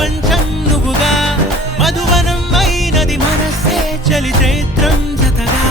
ప్రపంచం నువ్వుగా మధువనం అయినది మనసే చలి చైత్రం జతగా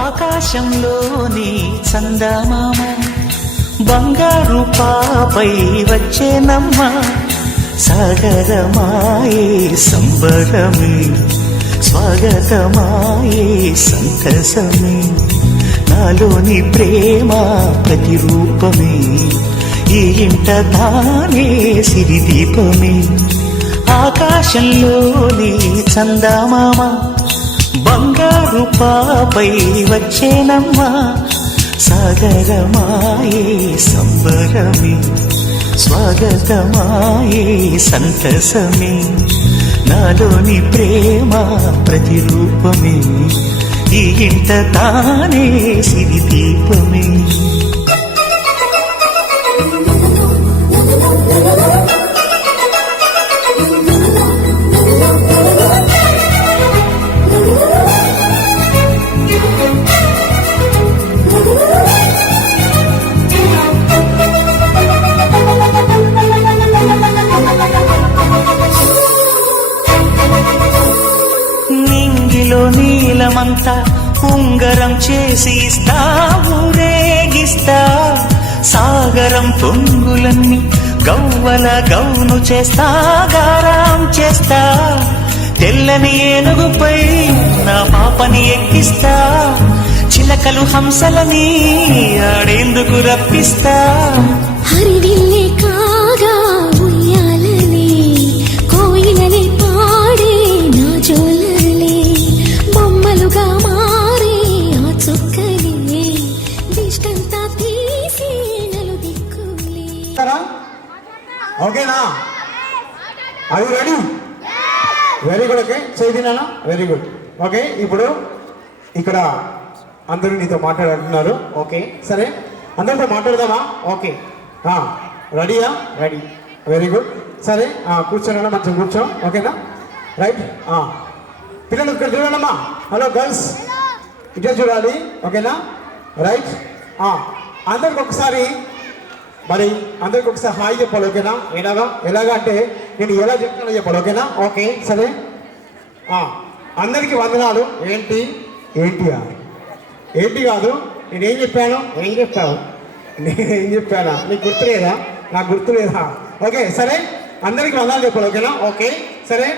ఆకాశంలోని చందమామ బంగారు పాపై వచ్చేనమ్మ సాగరమాయే సంబరమే స్వాగతమాయే సంతసమే నాలోని ప్రేమ ప్రతిరూపమే ఈ ఇంట తానే సిరిదీపమే ఆకాశంలోని చందమామ బంగారు పాపై వచ్చేనమ్మా సాగరమాయే సంబరమే స్వాగతమాయే సంతసమే నాలోని ప్రేమ ప్రతిరూపమే ఈ ఇంట తానే సిరిదీపమే నీలమంతా ఉంగరం చేసి ఇస్తా ఊరేగిస్తా సాగరం పొంగులన్నీ గవ్వల గౌను చేస్తా గారాం చేస్తా తెల్లని ఏనుగుపై నా పాపని ఎక్కిస్తా చిలకలు హంసలని ఆడేందుకు రప్పిస్తా హరివిల్లే కాగా ఉయ్యాలనే కోయిలనే పాడే నా జోలలే బొమ్మలుగా మారే ఆ చుక్కలే దిష్టంతా తీసి నలు దిక్కులే. ఓకేనా? అది రెడీ? Very good. ఓకే, చేదినా? Very good. ఓకే, ఇప్పుడు ఇక్కడ అందరూ నీతో మాట్లాడుతున్నారు. ఓకే, సరే, అందరితో మాట్లాడదామా? ఓకే, రెడీయా? Ready, very good. సరే, కూర్చోనన్నా, మంచిగా కూర్చో. ఓకేనా? రైట్. పిల్లలు ఇక్కడ చూడాలమ్మా. హలో గర్ల్స్, ఇటే చూడాలి. ఓకేనా? రైట్. అందరికి ఒకసారి మరి అందరికి ఒకసారి హాయ్ చెప్పాలి. ఓకేనా? ఎలాగా అంటే నేను ఎలా చెప్తానో చెప్పాలి. ఓకేనా? ఓకే, సరే. అందరికీ వందనాలు. ఏంటి కాదు, నేనేం చెప్పాను? ఏం చెప్తావు? నేనేం చెప్పానా? నీకు గుర్తులేదా? నాకు గుర్తులేదా? ఓకే, సరే, అందరికి వందనాలు చెప్పాలి. ఓకేనా? ఓకే, సరే,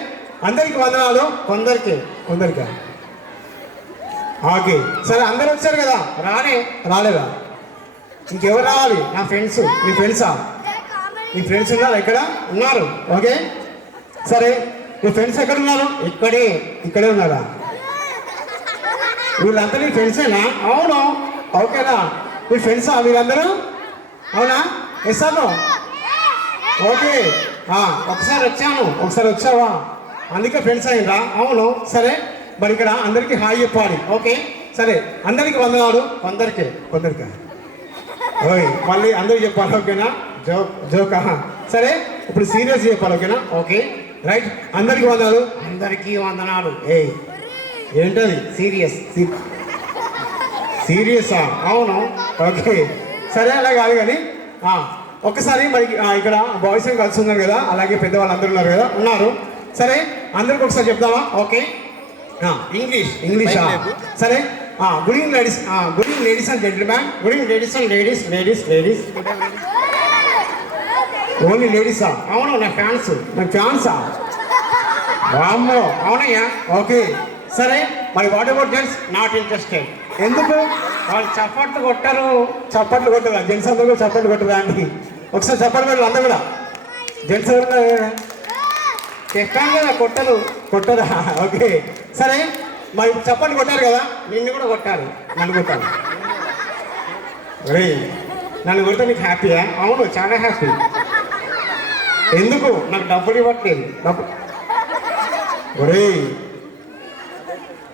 అందరికి వందనాలు. కొందరికి ఓకే, సరే, అందరు వచ్చారు కదా? రాలేదా? ఇంకెవరు రావాలి? నా ఫ్రెండ్స్. మీ ఫ్రెండ్సా? మీ ఫ్రెండ్స్ ఉన్నారు? ఎక్కడ ఉన్నారు? ఓకే, సరే, మీ ఫ్రెండ్స్ ఎక్కడ ఉన్నారు? ఇక్కడే ఉన్నారా? వీళ్ళంతా నీ ఫ్రెండ్సేనా? అవును. ఓకేనా? మీ ఫ్రెండ్సా వీళ్ళందరూ? అవునా? ఎస్ అను? ఓకే, ఒకసారి వచ్చావా? అందుకే ఫ్రెండ్స్ అయిందా? అవును. సరే, మరి ఇక్కడ అందరికీ హాయ్ చెప్పాలి. ఓకే, సరే, అందరికి వందనాలు. కొందరికి ఓయ్, మళ్ళీ అందరికి చెప్పాలి. ఓకేనా? జోక్. సరే, ఇప్పుడు సీరియస్ చెప్పాలి. ఓకేనా? Okay, right. అందరికి వందనాలు. ఏంటది? సీరియసా? అవును. ఓకే, సరే, అలా కాదు కానీ ఒక్కసారి మరి ఇక్కడ బాయ్స్ అండ్ గర్ల్స్ ఉన్నారు కదా, అలాగే పెద్దవాళ్ళు అందరూ ఉన్నారు. సరే, అందరికి ఒకసారి చెప్దామా? ఓకే, ఇంగ్లీషా? సరే, good evening ladies and gentlemen. Good evening ladies. Only లేడీసా? అవును, నా ఫ్యాన్సా? వామ్మో, అవునయ్యా. ఓకే, సరే, మరి what about gents? Not interested. ఎందుకు? వాళ్ళు చప్పట్లు కొట్టరా? జెంట్స్ అందరూ కూడా చప్పట్లు కొట్టరా అండి? ఒకసారి చప్పట్లు కొట్టరు అందరూ కూడా. జెంట్స్ చెప్పాను కదా, కొట్టరా? ఓకే, సరే, మరి చప్పట్లు కొట్టారు కదా, నిన్ను కూడా కొట్టారు, నన్ను కొట్టారు. రే నన్ను కొడితే నీకు హ్యాపీయా? అవును, చాలా హ్యాపీ. ఎందుకు? నాకు డబ్బులు ఇవ్వట్లేదు. డబ్బు ఒరే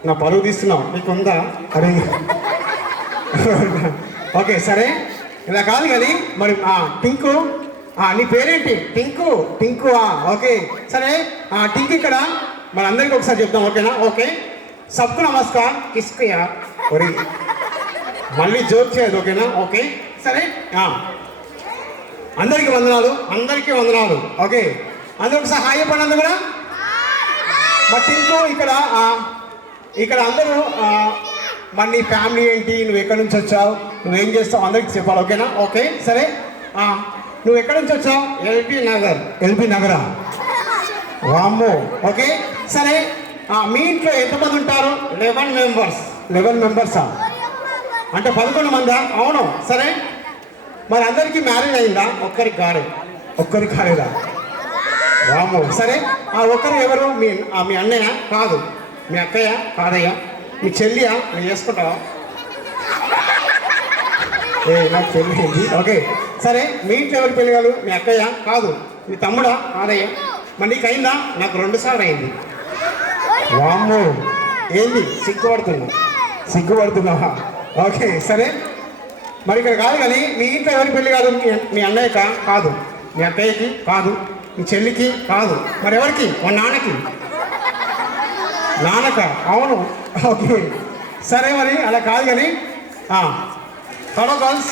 నా పరువు తీస్తున్నావు, నీకు ఉందా? అరే ఓకే సరే, ఇలా కాదు కానీ మరి టింకు, నీ పేరేంటి? టింకు. టింకు ఓకే సరే. టింకు ఇక్కడ మరి అందరికీ ఒకసారి చెప్తాం, ఓకేనా? ఓకే, సబ్కు నమస్కార్. కిస్కు యార్? ఒరే మళ్ళీ జోక్ చేయదు, ఓకేనా? ఓకే సరే. అందరికీ వందనాలు, అందరికీ వందనాలు. ఓకే, అందరూ ఒకసారి హాయ్ చెప్పండి అందరూ కూడా. మరి టింకు ఇక్కడ అందరూ మరి నీ ఫ్యామిలీ ఏంటి, నువ్వు ఎక్కడి నుంచి వచ్చావు, నువ్వేం చేస్తావు అందరికి చెప్పాలి, ఓకేనా? ఓకే సరే. నువ్వు ఎక్కడి నుంచి వచ్చావు? ఎల్బీ నగర్. ఎల్బీ నగరా? వామ్మో. ఓకే సరే. మీ ఇంట్లో ఎంతమంది ఉంటారు? 11 మెంబర్స్. 11 మెంబర్సా? అంటే 11 మందా? అవును సరే. మరి అందరికీ మ్యారేజ్ అయిందా? ఒక్కరికి కాలేదా? వామ్మో సరే. ఒక్కరు ఎవరు? మీ అన్నయ్య? కాదు. మీ అక్కయ్య? కాదయ్యా. మీ చెల్లియా? నువ్వు చేసుకుంటావా? నాకు పెళ్ళి అయింది. ఓకే సరే. మీ ఇంట్లో ఎవరు పెళ్ళి కాదు? మీ అక్కయ్య? కాదు. మీ తమ్ముడా? కాదయ్యా. మరి నీకు అయిందా? నాకు 2 సార్లు అయింది. వామ్మో, ఏంది సిగ్గుపడుతున్నావా? ఓకే సరే. మరి ఇక్కడ కాదు కానీ మీ ఇంట్లో ఎవరికి పెళ్ళి కాదు? మీ అన్నయ్యక? కాదు. మీ అక్కయ్యకి? కాదు. మీ చెల్లికి? కాదు. మరి ఎవరికి? మా నాన్నక? అవును. ఓకే సరే. మరి అలా కాదు కానీ హలో గర్ల్స్.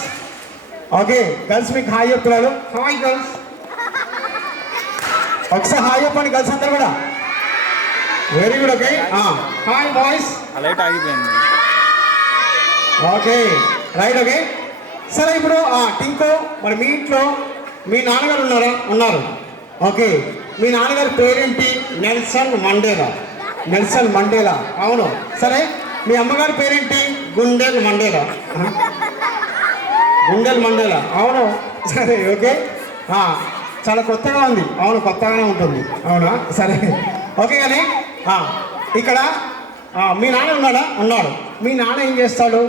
ఓకే గర్ల్స్ మీకు హాయ్ చెప్తున్నారు. హాయ్ గర్ల్స్, ఒకసారి హాయ్ చెప్పండి గర్ల్స్ అందరు కూడా. Very good. Okay hi boys. Okay right. Okay సరే. ఇప్పుడు టింకు, మరి మీ ఇంట్లో మీ నాన్నగారు ఉన్నారు. ఓకే, మీ నాన్నగారి పేరేంటి? Nelson Mandela. అవును సరే. మీ అమ్మగారి పేరేంటి? గుండెల్ మండేలా. అవును సరే. ఓకే చాలా కొత్తగా ఉంది. అవును, కొత్తగానే ఉంటుంది. అవునా? సరే. ఓకే కానీ ఇక్కడ మీ నాన్న ఉన్నాడు. మీ నాన్న ఏం చేస్తాడు?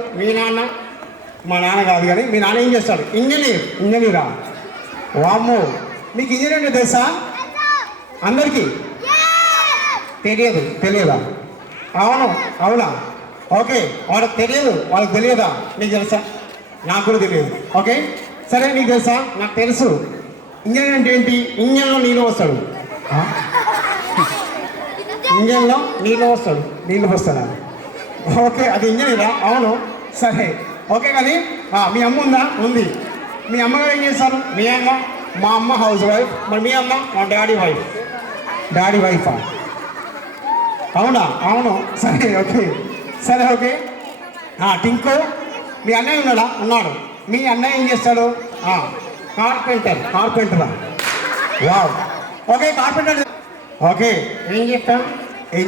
మా నాన్న కాదు కానీ మీ నాన్న ఏం చేస్తాడు? ఇంజనీరా? వామ్మో, మీకు ఇంజనీర్ అంటే తెలుసా? అందరికీ తెలియదా? అవునా? ఓకే, వాళ్ళకి తెలియదా? నీకు తెలుసా? నాకు కూడా తెలియదు. ఓకే సరే. నీకు తెలుసా? నాకు తెలుసు. ఇంజనీర్ అంటే ఏంటి? ఇంజన్లో నీళ్ళు వస్తాడు. నీళ్ళు వస్తాడా? ఓకే, అది ఇంజనీరా? అవును సరే. ఓకే కానీ మీ అమ్మ ఉంది. మీ అమ్మగారు ఏం చేస్తారు? మా అమ్మ హౌస్ వైఫ్. మరి మీ అమ్మ? మా డాడీ వైఫా? అవునా? అవును సరే. ఓకే సరే. ఓకే టింకు, మీ అన్నయ్య ఉన్నాడు. మీ అన్నయ్య ఏం చేస్తాడు? కార్పెంటరా? వావ్. Okay carpenter. ఓకే ఏం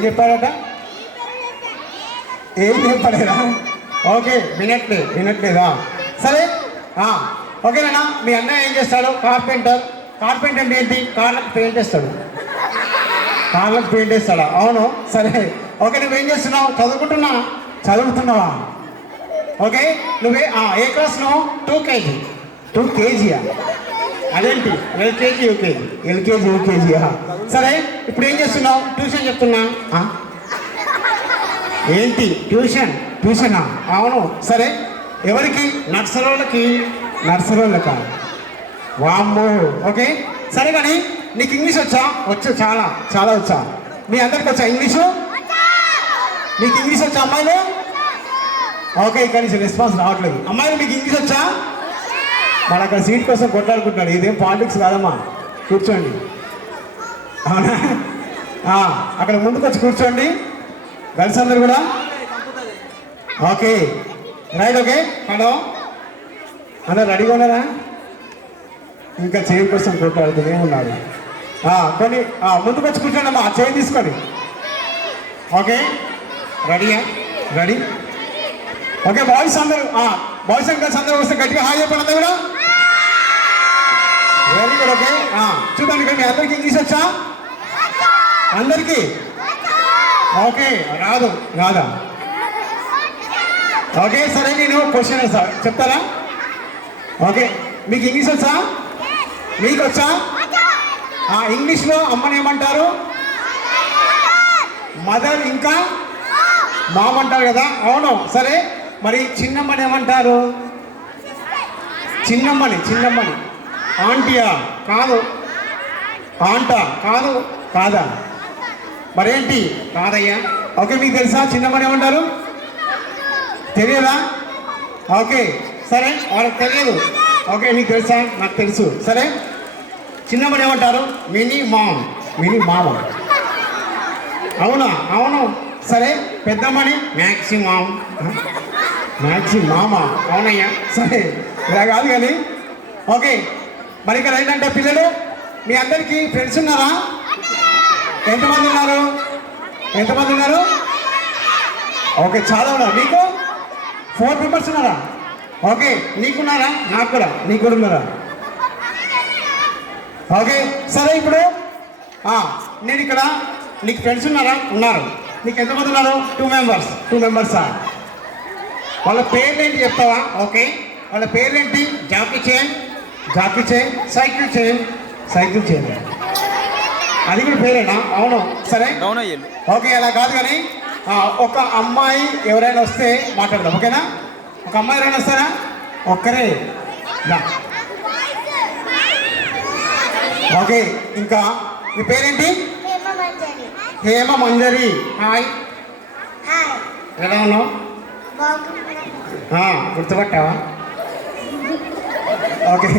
చెప్పాడట? ఏం చెప్పలేదా? ఓకే వినట్లేదా? సరే. ఓకేనా? మీ అన్నయ్య ఏం చేస్తాడు? కార్పెంటర్ అంటే ఏంటి? కార్లకు పెయింట్ వేస్తాడా? అవును సరే. ఓకే, నువ్వేం చేస్తున్నావు? చదువుతున్నావా? ఓకే, నువ్వే ఏ క్లాస్? నువ్వు 2 కేజీయా? అదేంటి? LKG UKG. సరే, ఇప్పుడు ఏం చేస్తున్నావు? ట్యూషన్ చెప్తున్నా. ఏంటి ట్యూషనా? అవును సరే. ఎవరికి? నర్సరోళ్ళకా? వామ్మో. ఓకే సరే కానీ నీకు ఇంగ్లీష్ వచ్చా? చాలా వచ్చా. మీ అందరికి వచ్చా ఇంగ్లీషు? నీకు ఇంగ్లీష్ వచ్చా అమ్మాయిలు? ఓకే, ఇక్కడ నుంచి రెస్పాన్స్ రావట్లేదు. అమ్మాయిలు మీకు ఇంగ్లీష్ వచ్చా? మన అక్కడ సీట్ కోసం కొట్లాడుకుంటున్నాడు. ఇదేం పాలిటిక్స్ కాదమ్మా, కూర్చోండి. అవునా? అక్కడ ముందుకు వచ్చి కూర్చోండి గర్ల్స్ అందరు కూడా. Okay right. ఓకే హలో, అందరు రెడీగా ఉన్నారా? ఇంకా చైర్ కోసం కొట్లాడుతూనే ఉన్నారు. కొన్ని ముందుకు వచ్చి కూర్చోండి అమ్మా, చైర్ తీసుకొని. Okay ready. Okay boys and girls అందరూ వస్తే గట్టిగా హాయ్ చెప్పండి అందరూ కూడా. Very good. ఓకే చూడండి, మీ అందరికి ఇంగ్లీష్ వచ్చా? అందరికీ? ఓకే రాదా? ఓకే సరే, నేను క్వశ్చన్ చెప్తారా? ఓకే, మీకు ఇంగ్లీష్ వచ్చా? మీకు వచ్చా? ఇంగ్లీష్లో అమ్మని ఏమంటారు? మదర్, ఇంకా మామ్ అంటారు కదా. అవును, సరే. మరి చిన్నమ్మని ఏమంటారు? చిన్నమ్మని ఆంటీయా? కాదు. ఆంటా? కాదు. కాదా? మరేంటి? కాదయ్యా. ఓకే, మీకు తెలుసా చిన్నమ్మని ఏమంటారు? తెలియదా? ఓకే, సరే, వాళ్ళకి తెలియదు. ఓకే, నీకు తెలుసా? నాకు తెలుసు. సరే, చిన్నమ్మని ఏమంటారు? మినీ మామ. అవునా? అవును, సరే. పెద్దమ్మని మ్యాక్సిమామ్. అవునయ్యా, సరే. ఇలా కాదు కానీ. ఓకే, మరి ఇక్కడ ఏంటంటే పిల్లలు, మీ అందరికీ ఫ్రెండ్స్ ఉన్నారా? ఎంతమంది ఉన్నారు? ఓకే, చాలా ఉన్నారు. మీకు 4 మెంబర్స్ ఉన్నారా? ఓకే, నీకున్నారా? నాకు కూడా. నీకు కూడా ఉన్నారా? ఓకే, సరే. ఇప్పుడు నేను ఇక్కడ, నీకు ఫ్రెండ్స్ ఉన్నారా? ఉన్నారు. నీకు ఎంతమంది ఉన్నారు? 2 మెంబర్సా? వాళ్ళ పేర్లు ఏంటి చెప్తావా? ఓకే, వాళ్ళ పేర్లేంటి? Jackie Chan, cycle chain. అది కూడా పేరేనా? అవును, సరే. ఓకే, అలా కాదు కానీ ఒక అమ్మాయి ఎవరైనా వస్తే మాట్లాడదాం, ఓకేనా? ఒక అమ్మాయి ఎవరైనా వస్తారా? ఒక్కరే. ఓకే, ఇంకా మీ పేరేంటి? హేమ మంజరి. హాయ్, ఎలా ఉన్నావు? గుర్తుపట్టావా? ఓకే,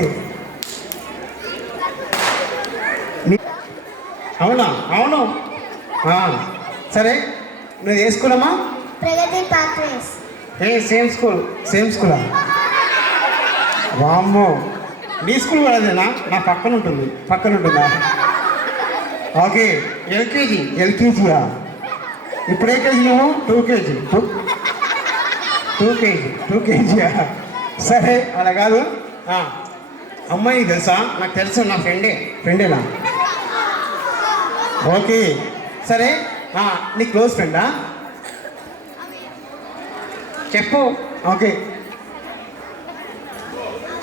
అవునా? అవును, సరే. నువ్వు ఏ స్కూల్ అమ్మా? ప్రగతి పాత్రేస్. సేమ్ స్కూలా? వామ్మో, నీ స్కూల్ కూడా అదేనా? నా పక్కన ఉంటుందా? ఓకే, ఎల్కేజీయా? ఇప్పుడు ఏ కేజీ నువ్వు? 2 కేజీయా? సరే, అలా కాదు. అమ్మాయి తెలుసా? నాకు తెలుసు, నా ఫ్రెండేనా? ఓకే, సరే. నీ క్లోజ్ ఫ్రెండా? చెప్పు. ఓకే,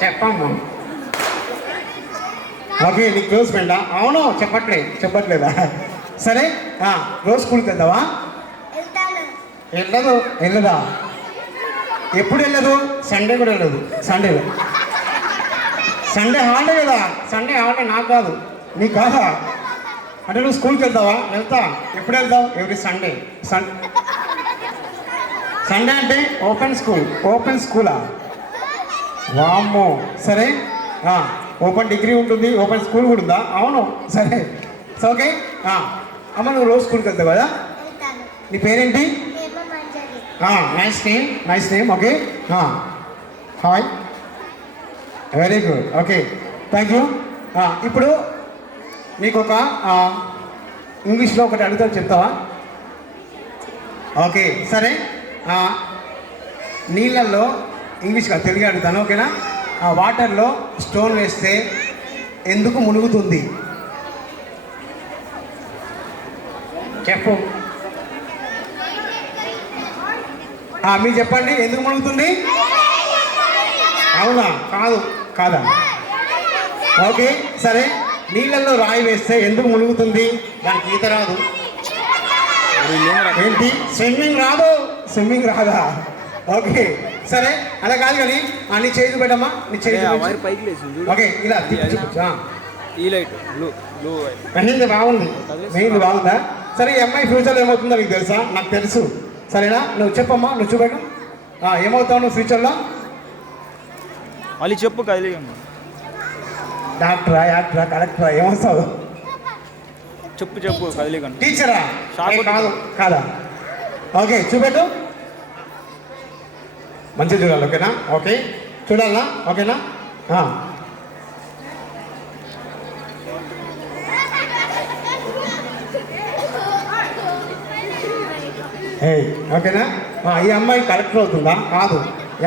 చెప్పమ్మా. ఓకే, నీ క్లోజ్ ఫ్రెండా? అవును, చెప్పట్లేదా? సరే, రోజు స్కూల్కి వెళ్తావా? వెళ్ళదా? ఎప్పుడు వెళ్ళదు? సండే కూడా వెళ్ళదు. సండే హాలిడే కదా. సండే హాలిడే నాకు కాదు, నీకు కాదా? అంటే నువ్వు స్కూల్కి వెళ్తావా? వెళ్తా. ఎప్పుడు వెళ్తావు? Every Sunday. సండే అంటే ఓపెన్ స్కూలా? వామ్మో, సరే. ఓపెన్ డిగ్రీ ఉంటుంది, ఓపెన్ స్కూల్ కూడా ఉందా? అవును, సరే. ఓకే, అమ్మ నువ్వు రోజు స్కూల్కి వెళ్తావు కదా? నీ పేరేంటి? Nice name. Okay, hi, very good. Okay, thank you. ఇప్పుడు నీకు ఒక ఇంగ్లీష్లో ఒకటి అడుగుతా, చెప్తావా? ఓకే, సరే. నీళ్ళల్లో ఇంగ్లీష్గా తెలుగు అడుగుతాను, ఓకేనా? వాటర్లో స్టోన్ వేస్తే ఎందుకు మునుగుతుంది? చెప్పు. మీరు చెప్పండి, ఎందుకు మునుగుతుంది? అవునా? కాదా? ఓకే, సరే. నీళ్ళల్లో రాయి వేస్తే ఎందుకు మునుగుతుంది? దానికి ఈత రాదు. ఏంటి? స్విమ్మింగ్ రాదా? ఓకే, సరే. అలా కాదు కానీ నీ చేతి పెట్టమ్మా. నీ చేతి ఓకే, ఇలా మెయిన్ బాగుందా? సరే, ఈ అమ్మాయి ఫ్యూచర్లో ఏమవుతుందో నీకు తెలుసా? నాకు తెలుసు. సరేనా? నువ్వు చెప్పమ్మా, నువ్వు చూపెట్టు. ఏమవుతావు నువ్వు ఫ్యూచర్లో? మళ్ళీ చెప్పు. డాక్టరా, కలెక్టరా, ఏమవుతావు? చెప్పు కదిలికండి. టీచరా? కాదా? ఓకే, చూపెట్టు. మంచిగా చూడాలి, ఓకేనా? ఓకే, చూడాలా? ఓకేనా? ఓకేనా? ఈ అమ్మాయి కలెక్టర్ అవుతుందా? కాదు.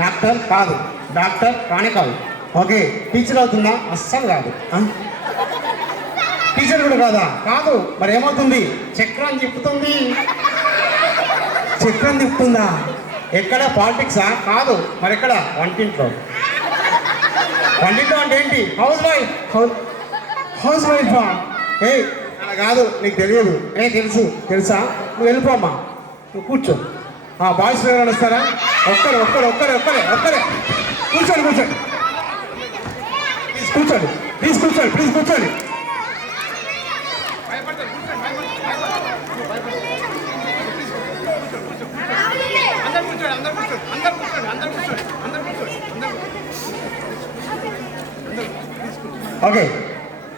యాక్టర్? కాదు. డాక్టర్? కాదు. ఓకే, టీచర్ అవుతుందా? అస్సలు కాదు. టీచర్ కూడా కాదు. మరి ఏమవుతుంది? చక్రం తిప్పుతుందా? ఎక్కడ? పాలిటిక్సా? కాదు. మరి ఎక్కడ? వంటింట్లో. వంటింట్లో అంటే ఏంటి? House wife. హౌస్ వైఫా? ఏ అలా కాదు, నీకు తెలియదు. తెలుసు. తెలుసా? నువ్వు వెళ్ళిపోమ్మా, నువ్వు కూర్చో. బాయ్స్ ఎవరైనా వస్తారా? ఒక్కరే కూర్చోండి. ప్లీజ్ కూర్చోండి.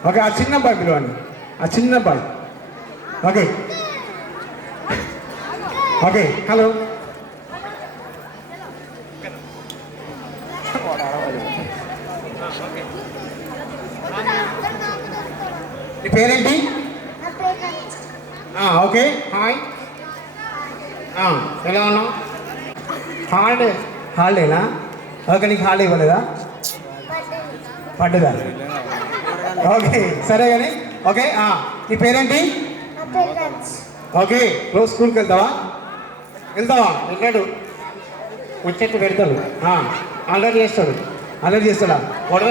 ఓకే ఆ చిన్న అబ్బాయి పిలవండి. ఆ చిన్న అబ్బాయి. Okay hello. నీ పేరేంటి? Okay hi. ఎలా ఉన్నావు? హాలిడేనా? ఓకే, నీకు హాలిడే ఇవ్వలేదా? పడ్డదా? ఓకే సరే కానీ ఓకే. నీ పేరేంటి? ఓకే, రోజు స్కూల్కి వెళ్తావా? వెళ్ళాడు వచ్చేట్టు పెడతాడు. అల్లరి చేస్తాడా? గొడవ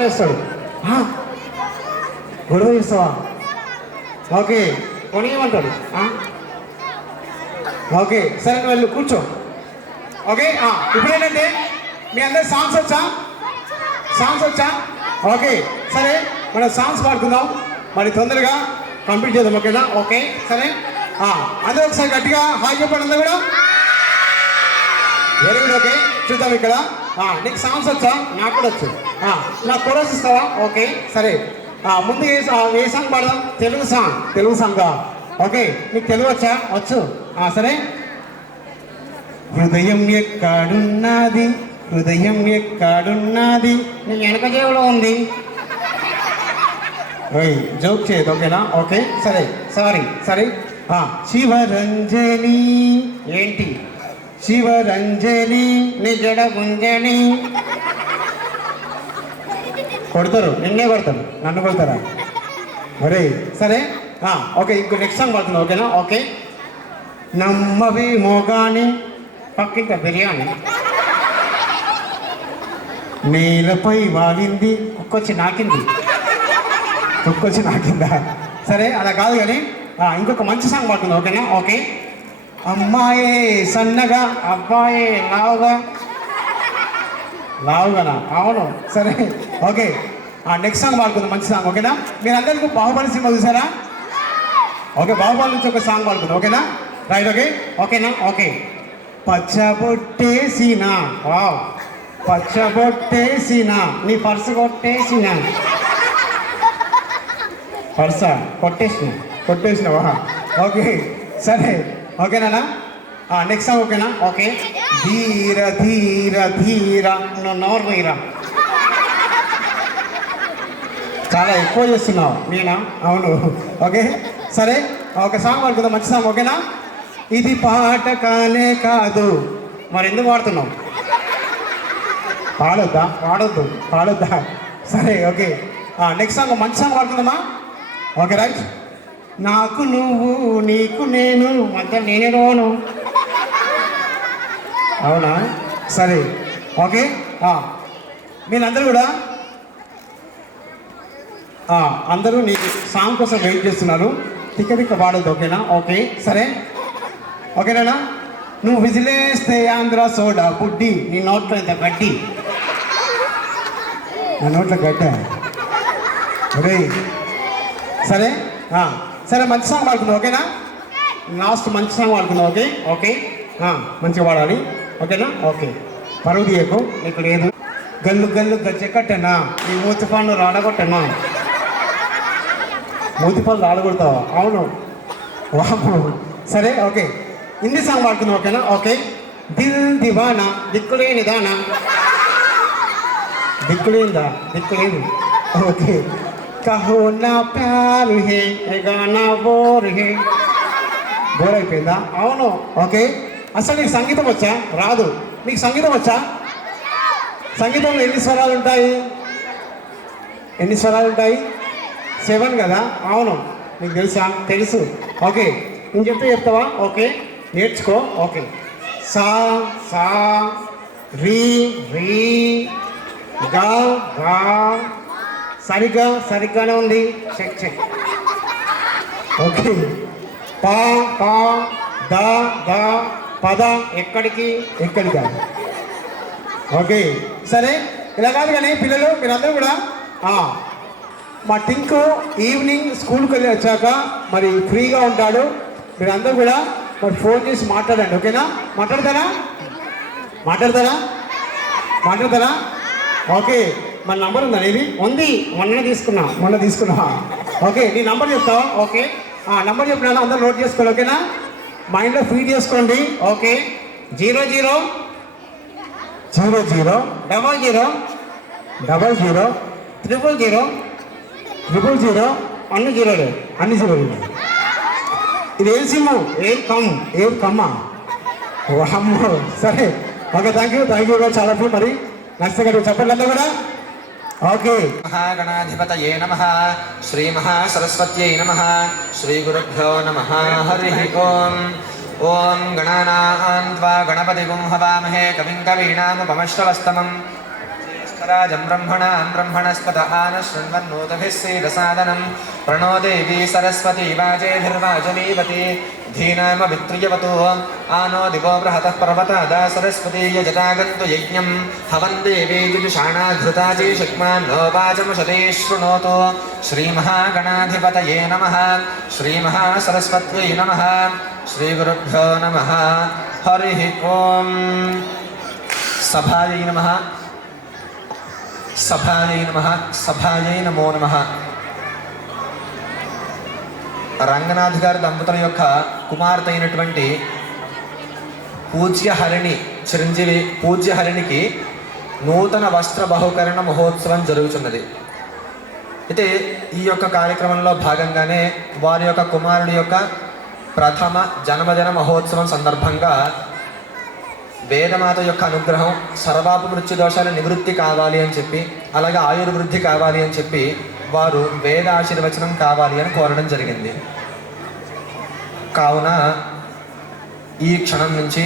చేస్తావా? ఓకే, కొనియమంటాడు. ఓకే సరే, నువ్వు వెళ్ళు, కూర్చో. ఓకే ఇప్పుడు ఏంటంటే మీ అందరి సాంగ్స్ వచ్చా? ఓకే సరే, మనం సాంగ్స్ పాడుకుందాం, మరి తొందరగా కంప్లీట్ చేద్దాం. ఓకేనా? ఓకే సరే, అందరూ ఒకసారి గట్టిగా హాయ్ చెప్పండి అందరూ కూడా. Very good. ఓకే చూద్దాం ఇక్కడ. నీకు సాంగ్స్ వచ్చా? నాకు కూడా వచ్చు. నాకు కోరస్ ఇస్తావా? ఓకే సరే, ముందు ఏ సాంగ్ పాడదాం? తెలుగు సాంగ్. ఓకే, నీకు తెలుగు వచ్చా? వచ్చు. సరే, హృదయం ఎక్కడున్నది నీ వెనక జేబులో ఉంది. జోక్ చేయదు. ఓకేనా? ఓకే సరే, సారీ. శివరంజని ఏంటి? శివరంజని నీ జడ గుంజని. కొడతారు, నిన్నే కొడతారు, నన్ను కొడతారా? ఒరే సరే ఓకే, ఇంకో నెక్స్ట్ సాంగ్ పడుతుంది. ఓకేనా? ఓకే. నమ్మవి మోగాని పక్కింట బిర్యానీ నేలపై వాలింది కుక్కొచ్చి నాకిందా? సరే అలా కాదు కానీ ఇంకొక మంచి సాంగ్ పడుతుంది. ఓకేనా? ఓకే. అమ్మాయే సన్నగా అబ్బాయే లావుగానా? అవును సరే ఓకే. నెక్స్ట్ సాంగ్ పాడుకుందాం, మంచి సాంగ్. ఓకేనా? మీరు అందరికీ బాహుబలి సినిమా చూసారా? ఓకే, బాహుబలి నుంచి ఒక సాంగ్ పాడుకుందాం. ఓకేనా? రైట్. ఓకేనా? ఓకే. పచ్చబొట్టేసిన నీ పర్సు కొట్టేసినవా? ఓకే సరే ఓకేనా? Next song. ఓకేనా? ఓకే. ధీర నోరు మీరా చాలా ఎక్కువ చేస్తున్నావు. నేనా? అవును. ఓకే సరే, ఒక సాంగ్ పాడుకుందాం, మంచి సాంగ్. ఓకేనా? ఇది పాట కానే కాదు, మరి ఎందుకు పాడుతున్నావు? పాడొద్దా? సరే ఓకే. నెక్స్ట్ సాంగ్, మంచి సాంగ్ పాడుకుందామా? Okay right. నాకు నువ్వు నీకు నేను మధ్య నేనే రోను. అవునా? సరే ఓకే. మీరందరూ కూడా అందరూ నీ సాంగ్ కోసం వెయిట్ చేస్తున్నారు. తిక్క పాడొద్దు. ఓకేనా? ఓకే సరే ఓకేనా? నువ్వు విజిలేస్తే ఆంధ్ర సోడా బుడ్డి నీ నోట్లో ఇంత గడ్డి. నా నోట్లో గడ్డ. అదే సరే మంచి సాంగ్ పాడుకుందాం. ఓకేనా? లాస్ట్ మంచి సాంగ్ పాడుకుందాం. ఓకే మంచిగా పాడాలి. ఓకేనా? ఓకే. పరువు తీయకు, నీకు లేదు. గల్లు గజ్జె కట్టనా నీ మూతిపాలు రాడగొట్టనా? మూతిపాలు రాడగొడతావా? అవును. సరే ఓకే, హిందీ సాంగ్ పాడుతున్నాం. ఓకేనా? ఓకే. దిల్ దివానా దిక్కులేని దానా. దిక్కులేదు. ఓకే. కహో నా ప్యారు హే గానా బోర్ అయిపోయిందా? అవును. ఓకే. అసలు నీకు సంగీతం వచ్చా? రాదు. నీకు సంగీతం వచ్చా? సంగీతంలో ఎన్ని స్వరాలు ఉంటాయి? 7 కదా? అవును. నీకు తెలుసా? తెలుసు. ఓకే, నేను చెప్తావా? ఓకే, నేర్చుకో. ఓకే. సా రీ గా గా సరిగ్గానే ఉంది. చెక్. ఓకే. పా పా దా దా పద ఎక్కడికి ఓకే. సరే, ఇలా కాదు కానీ పిల్లలు మీరందరూ కూడా మా టింకు ఈవినింగ్ స్కూల్కి వెళ్ళి వచ్చాక మరి ఫ్రీగా ఉంటాడు. మీరందరూ కూడా మరి ఫోన్ చేసి మాట్లాడండి. ఓకేనా? మాట్లాడతారా? ఓకే. మన నంబర్ ఉందా? ఇది ఉంది. మొన్న తీసుకున్నా. ఓకే, నీ నంబర్ చెప్తావా? ఓకే, నంబర్ చెప్పినా అందరూ నోట్ చేసుకోండి. ఓకేనా? మైండ్లో ఫీడ్ చేసుకోండి. ఓకే, 00 00 00 00 00 000 అన్ని జీరోలు. ఇది ఏం సిమ్ము? ఏం కమ్మా? అమ్మో. సరే, ఓకే, థ్యాంక్ యూ చాలా మరి నచ్చగడు చెప్పండి అందరూ కూడా. ఓకే. మహాగణాధిపతయే నమః. శ్రీ మహాసరస్వత్యై నమః. శ్రీ గురుభ్యో నమః. హరి ఓం. ఓం గణానాం త్వా గణపతిగుం హవామహే కవిం కవీనాముపమశ్రవస్తమం జ్యేష్ఠరాజం బ్రహ్మణస్పత ఆనశృణ్వన్నోతభిः सीदसादनं प्रणो देवी सरस्वती वाजेभिर्वाजनीवती धीनामभित्रियवतु आनो दिवो बृहतः पर्वतादा सरस्वती यजटागन्तु यज्ञं हवन् देवी जुजुषाणाधृताजी शक्मान्नो वाचमुषते शृणोतु. श्रीमहागणाधिपतये नमः. श्रीमहासरस्वत्यै नमः. श्रीगुरुभ्यो नमः. हरिः ओं. सभायै नमः. సభాయై నమో నమః. రంగనాథ్ గారి దంపతుల యొక్క కుమార్తె అయినటువంటి చిరంజీవి పూజ్య హరిణికి నూతన వస్త్ర బహుకరణ మహోత్సవం జరుగుతున్నది. అయితే ఈ యొక్క కార్యక్రమంలో భాగంగానే వారి యొక్క కుమారుడి యొక్క ప్రథమ జన్మదిన మహోత్సవం సందర్భంగా వేదమాత యొక్క అనుగ్రహం, సర్వాప మృత్యు దోషాల నివృత్తి కావాలి అని చెప్పి, అలాగే ఆయుర్వృద్ధి కావాలి అని చెప్పి వారు వేద ఆశీర్వచనం కావాలి అని కోరడం జరిగింది. కావున ఈ క్షణం నుంచి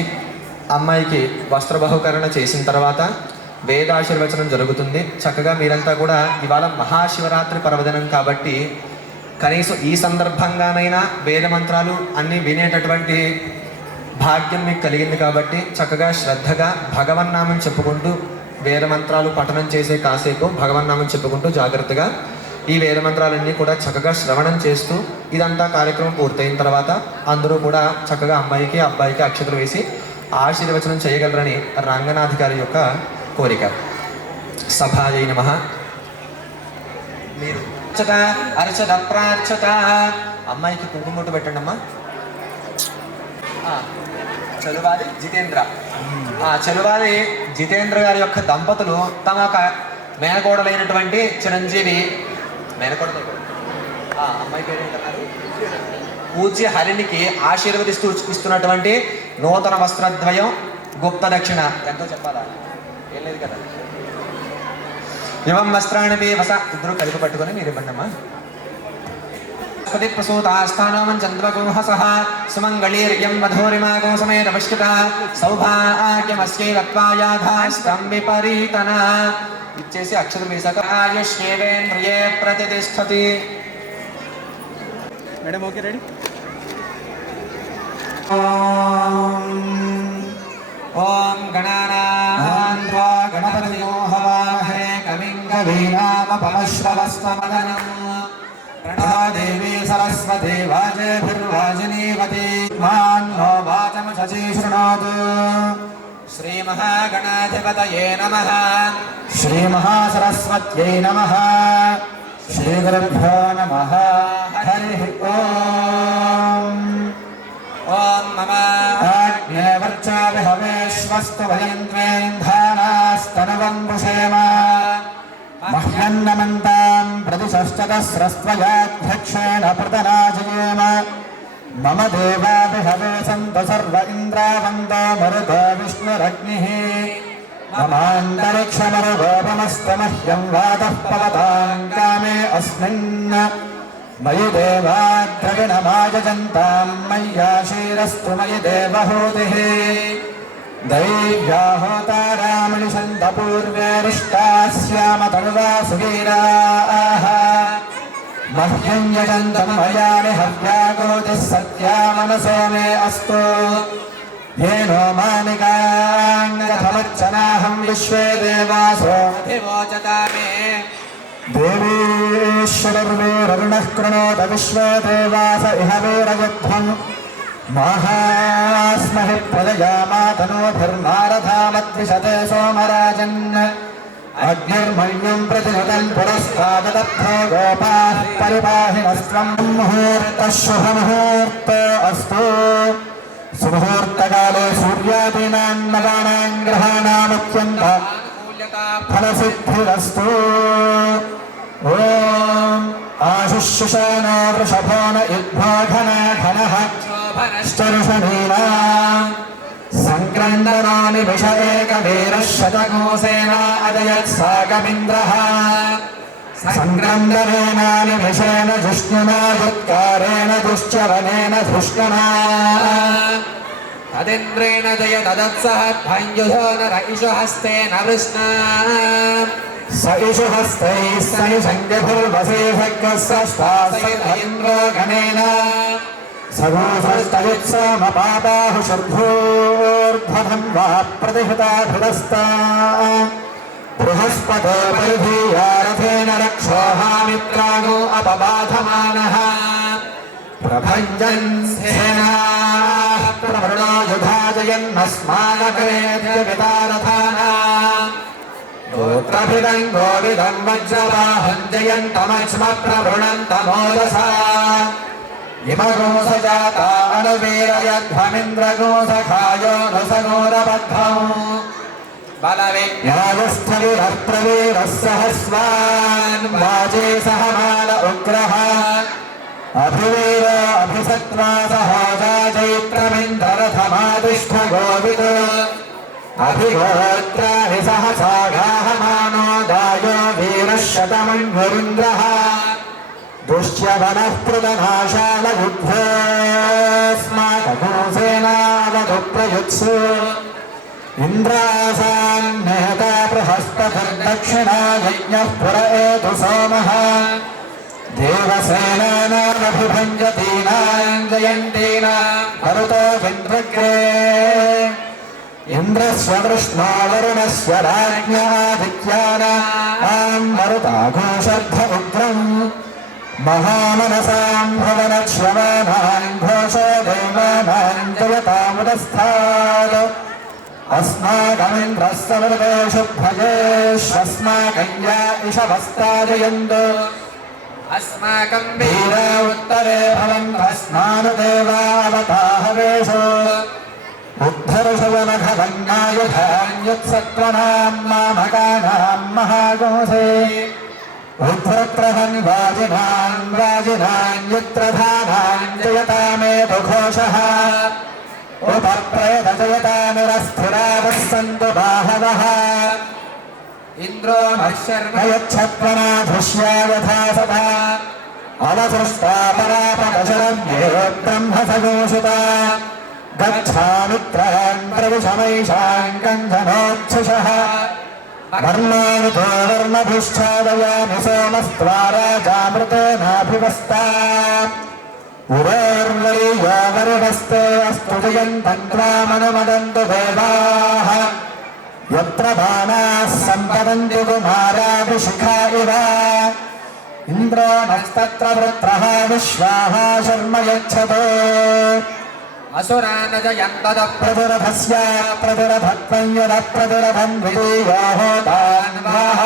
అమ్మాయికి వస్త్ర బహుకరణ చేసిన తర్వాత వేద ఆశీర్వచనం జరుగుతుంది. చక్కగా మీరంతా కూడా ఇవాళ మహాశివరాత్రి పర్వదినం కాబట్టి కనీసం ఈ సందర్భంగానైనా వేద మంత్రాలు అన్నీ వినేటటువంటి భాగ్యం మీకు కలిగింది కాబట్టి చక్కగా శ్రద్ధగా భగవన్నామం చెప్పుకుంటూ వేదమంత్రాలు పఠనం చేసే కాసేపు భగవన్నామం చెప్పుకుంటూ జాగ్రత్తగా ఈ వేదమంత్రాలన్నీ కూడా చక్కగా శ్రవణం చేస్తూ ఇదంతా కార్యక్రమం పూర్తయిన తర్వాత అందరూ కూడా చక్కగా అమ్మాయికి అబ్బాయికి అక్షతలు వేసి ఆశీర్వచనం చేయగలరని రంగనాథ్ గారి యొక్క కోరిక. సభాయై నమః. మీరు అర్చత ప్రార్చత. అమ్మాయికి కుంకుమొట్టు పెట్టండి అమ్మా. చలువారి జితేంద్ర గారి యొక్క దంపతులు తమ యొక్క మేనకోడలైనటువంటి చిరంజీవి అమ్మాయి పేరు ఏంటన్నారు పూజ్య హరిణికి ఆశీర్వదిస్తూ ఇస్తున్నటువంటి నూతన వస్త్రద్వయం గుప్త దక్షిణ ఎంతో చెప్పాలా? ఏం లేదు కదా. ఇవం వస్త్రాన్ని ఇద్దరు కలిపి పట్టుకొని మీరు ఇవ్వండి అమ్మా. ప్రసూతాస్థానం చంద్రగుంహసః సుమంగళీర్యం మధురిమాగో సమేతపశ్చిత సౌభాగ్యమస్యైవత్వాయాధాస్తం విపరీతన. ఇచ్చేసి అక్షరం వేశాక ఆయుష్యేవేంద్రియే ప్రతిష్టతి. Madam okay ready. ఓం గణానాం త్వా గణపతిగో హవామహే కవిం కవీనాముపమశ్రవస్తమదనం ప్రణో దేవీ సరస్వతి వాజేభిర్వాజినీవతి మాన్నో వాచముషసి శృణోతు. శ్రీమహాగణాధిపతయే నమః. శ్రీమహాసరస్వత్యై నమః. శ్రీగురుభ్యో నమః. హరి ఓం. ఓం మమ ఆజ్ఞేవర్చావిహవేశ్వస్తు వయంత్వేంధానాస్తనవం పుషేమ మహ్యన్నమంతాం ప్రతిషష్టదస్రస్త్వయాధ్యక్షేణ ప్రతనాజయేమ. మమ దేవాభిహవే సంతు సర్వ ఇంద్రావందో మరుతో విష్ణురగ్నిః. మమాంతరిక్షమరుగోపమస్తమహ్యం వాతః పవతాం కామే అస్మిన్. మయి దేవాద్రవిణమాయజంతాం మయ్యాశీరస్తు మయి దేవహూతిః. दैव्याहोतारामणि सन्तपूर्वेरिष्टास्याम तनुवा सुवीराः मह्यं यजन्तं मयानि हव्यागोतिः सत्या मनसो मे अस्तु येनो मानिकाङ्गथमर्चनाहं विश्वे देवासो अधिवोचता मे देवीश्वरर्वेररुणः कृणोत विश्वे देवास इह वीरयुद्धम् महास्महि प्रजयामातनोभिर्नारधामद्विषते सोमराजन् अग्निर्मण्यं प्रतिहतं पुरस्तादत्थो गोपाः परिपाहिनस्त्वं मुहूर्तः शुभमुहूर्त अस्तु सुमुहूर्तकाले सूर्यादीनां नवानां ग्रहाणामत्यन्त फलसिद्धिरस्तु ॐ आशुष्यशानो वृषभो न युद्धाघनाघनः ष्टर्षणीनाम् सङ्क्रन्दनानि विष एकवीरः शतकोसेना अजयत् साकमिन्द्रः सङ्क्रन्दनेनानि विषेण जिष्णुना युत्कारेण दुश्चरनेन धुष्णुना तदिन्द्रेण जय तदत्सह भञ्जुधो नर इषुहस्तेन वृष्णा स इषुहस्तैः स निषङ्गभुर्वसेभग्रस्रष्टास इन्द्रो गणेन सगोसस्तयुत्समपापाहुषर्भूर्ध्वं वा प्रतिहताभिरस्ता बृहस्पतो परिधीयारथेन रक्षोहामित्रागो अपबाधमानः प्रभञ्जन् सेनाः प्रवृणो युधाजयन्नस्माकवेद्यवितारथानाम् गोत्रभिदं गोविदं वज्रवाहं जयन्तमक्ष्म प्रवृणन्तमोदसा इमगोसजाता अनुवीरयध्वमिन्द्रगोसखायो नुसगोरबद्धौ बलविज्ञायस्थविरप्रवीरः सहस्वान् वाजे सह माल उग्रः अभिवीर अभिसत्त्वा सहोजा चैत्रमिन्द्ररथमादिष्ठ गोविद अभिगोत्राहि सहसागाहमानो दायो वीरः शतमन्वरुन्द्रः दुष्यवनः प्रदनाशालयुद्धस्माकगोसेनावतु प्रयुत्सु इन्द्रासान्नेता बृहस्पतिर्दक्षिणा यज्ञः पुर एतु सोमः देवसेनानामभिभञ्जतीनां जयन्तीनां मरुतो विन्द्रग्रे इन्द्रस्य वृष्णो वरुणस्य राज्ञादित्यानां मरुताघोषर्ध उग्रम् महामनसां भवनक्ष्यमानां घोषो देवानां जयतामुदस्थात् अस्माकमिन्द्रः समृतेषु भजेष्वस्माकं या इषवस्ताजयन्तु अस्माकं वीरा उत्तरे भवन्तस्मानुदेवावताहवेषु उद्धर्षवनघवन्नायुधान्युत्सत्त्वनां मामकानां महागोसे उद्धप्रहन् वाजिनान्युत्रधानां जयतामेतु घोषः उपप्रयतजयतामिरस्थिरावः सन्तु बाहवः इन्द्रो नः शर्म यच्छत्वना धृष्या यथा सदा अवसृष्टा परापकशरव्ये ब्रह्म सघोषिता गच्छामित्रान् प्रविशमैषान् कन्धनोच्छुषः वर्णानुतो वर्णभिश्चादयामि सोमस्त्वा राजामृतेनाभिवस्ता उरोर्वरीयो वरुणस्ते अस्तु जयन्तं त्वामनुमदन्तु देवाः यत्र बाणाः सम्पदन्ति कुमाराभिशिखा इव इन्द्रो नस्तत्र वृत्रः विश्वाः शर्म यच्छतो असुरान् जयन्तद प्रतिरथस्य प्रतिरथत्वं यद प्रतिरथं द्वितीयो होतान् वाः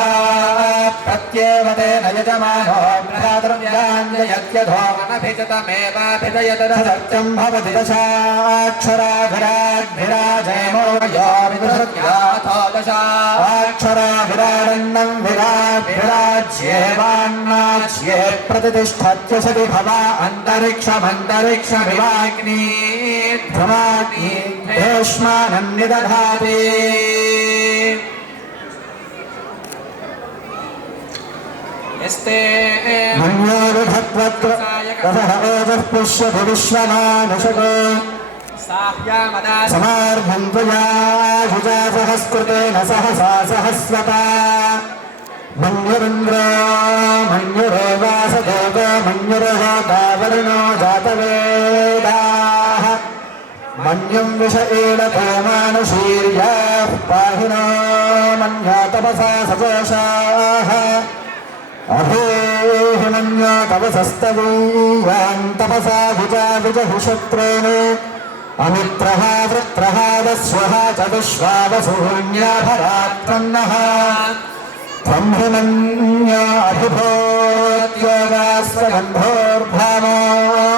प्रत्येव तेन यजमानो भ्रातृव्याञ्जयत्यधो अनभिजतमेवाभिजयत सत्यं भवति दशाक्षराभिराग्भिराजयमो यो विदुषत्याथो दशाक्षराभिराडन्नं विराग्भिराज्येवान्नाज्ये प्रतिष्ठत्यसति भवा अन्तरिक्षमन्तरिक्षमिवाग्नि भ्रमाग्नि भीष्मानं निदधाति यस्ते मन्यो विधत्वत्र रथः ओजः पुष्यति विश्वमानुषको समार्घं त्वया युजा सहस्कृतेन सहसा सहस्वता मन्युरिन्द्रो मन्युरो वासदेव मन्युर्होतावर्णो जातवेदाः मन्युं विष एडतो मानुषीर्याः पाहिनो मन्या तपसा सजोषाः अभेहि मन्या तपसस्तवीयां तपसा विजाविजहुशत्रेण अमित्रः वृत्रः वस्वः चतुष्वा वसून्याभरात्मन्नः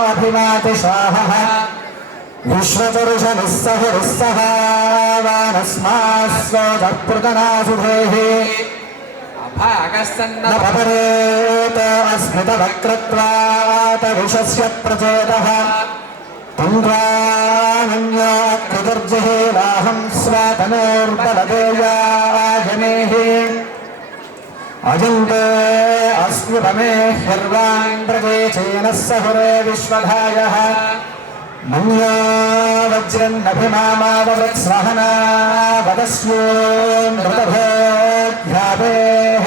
ब्रह्मण्योऽभिभोत्योगास्वगन्धोर्भावोऽभिमातिशाहः विश्वचरुषनिस्सहुरुस्सः वानस्मास्वदःपृतनासुधेः न पपरेत अस्मितवक्रत्वात् विषस्य प्रचेतः तन्द्रानन्याकृतिर्जहेलाहं स्वातनोर्बलदेया जनेः अजन्ते अस्मृतमे ह्यर्वान् प्रजेचेन सहुरे विश्वधायः मन्यो वज्रन्नभिमामाववृत्स्वहना वदस्योऽनृतभोऽध्यापेः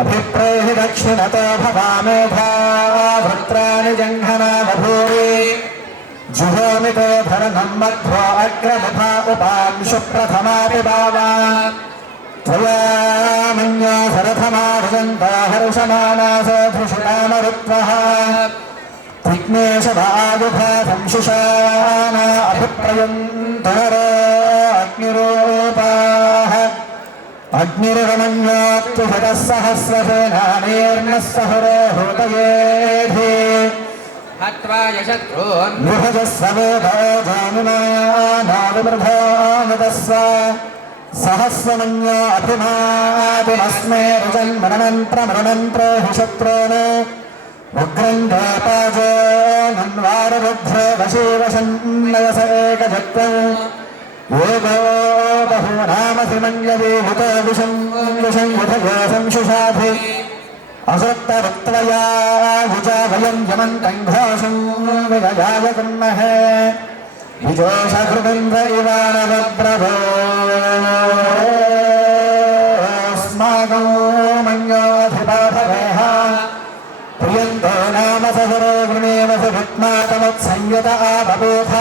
अभिप्रेहि दक्षिणतो भवामेधा वृत्राणि जङ्घना बभूरि जुहोमितो धरणं मध्वो अग्रमुखा उपांशु प्रथमापि भावा त्वया मन्यो सरथमार्जन्ता हर्षमाना सधृषुरामरुत्वः विघ्नेशवादुभा संशुषाना अभिप्रयन्तरो अग्निरूपाः अग्निर्वमन्योऽत्युहतः सहस्रसेनानेर्नः सहुरे हूतयेधि हत्वा यशत्रून् नृभजः सवेदो जानुमानाविमृधो नुतस्व सहस्रमन्यो अभिमादिमस्मे रुजन्मरणन् प्रहिशत्रून् उग्रं गोपाजो नन्वाररुद्रे वशीवशन्नयस एकजत्वम् योगो बहूनामसि मन्यवीभूतो विषं युधयो संशुषाधि असुत्तरुत्वया भुजा वयं यमन्तं घोषं विजयाय कुर्महे विजोषहृदिन्द्र इवानवप्रभोऽस्माकं मन्योऽधिपाभवेह प्रियन्तो नाम सहुरो गृणेवसु भुक्मातमत्संयुत आबभूथ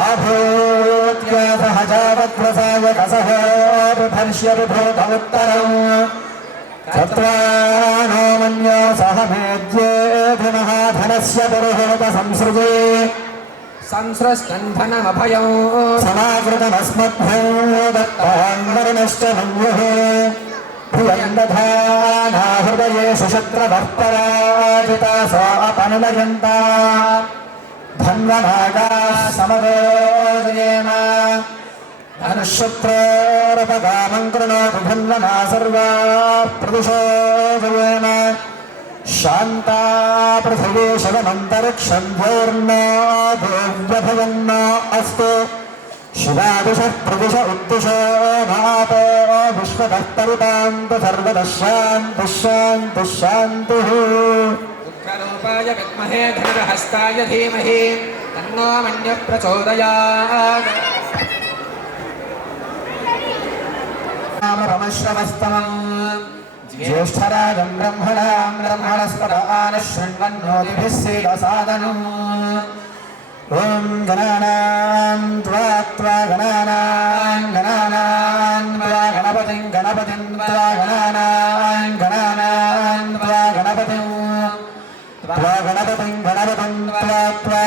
आभूत्या सहजावद्वसाय कसहोऽभिभर्ष्य विभूत उत्तरम् तत्रानो मन्यो सह मेद्येऽधिमहाधनस्य पुरुहूत संसृजे संसृष्टन्धनमभयं समाकृतमस्मद्भ्यो दत्तान्वरुणश्च मन्युः प्रियं दधाना हृदयेषु शत्रवः पराजिता सा अपनुलयन्ता धन्वनागाः समवेदयेम धनुःशत्रोरपगामं कृणोतु धन्वना सर्वा प्रदिशो जयेम शान्ता पृथिवी शिवमन्तरिक्षं भूर्नो देव्यभयन्नो अस्तु शिवादिशः प्रदिश उत्तिशो मातो विश्वतः परितान्तु सर्वतः शान्तिः शान्तिः शान्तिः उग्ररूपाय विद्महे धनुर्हस्ताय धीमहि तन्नो मन्यः प्रचोदयात् रामश्रवस्तमम् ज्येष्ठराजं ब्रह्मणस्पद आनः शृण्वन्नोतिभिः सीदसादनम् ॐ गणानां त्वा गणानां त्वा गणपतिं त्वा गणानां त्वा गणपतिं त्वा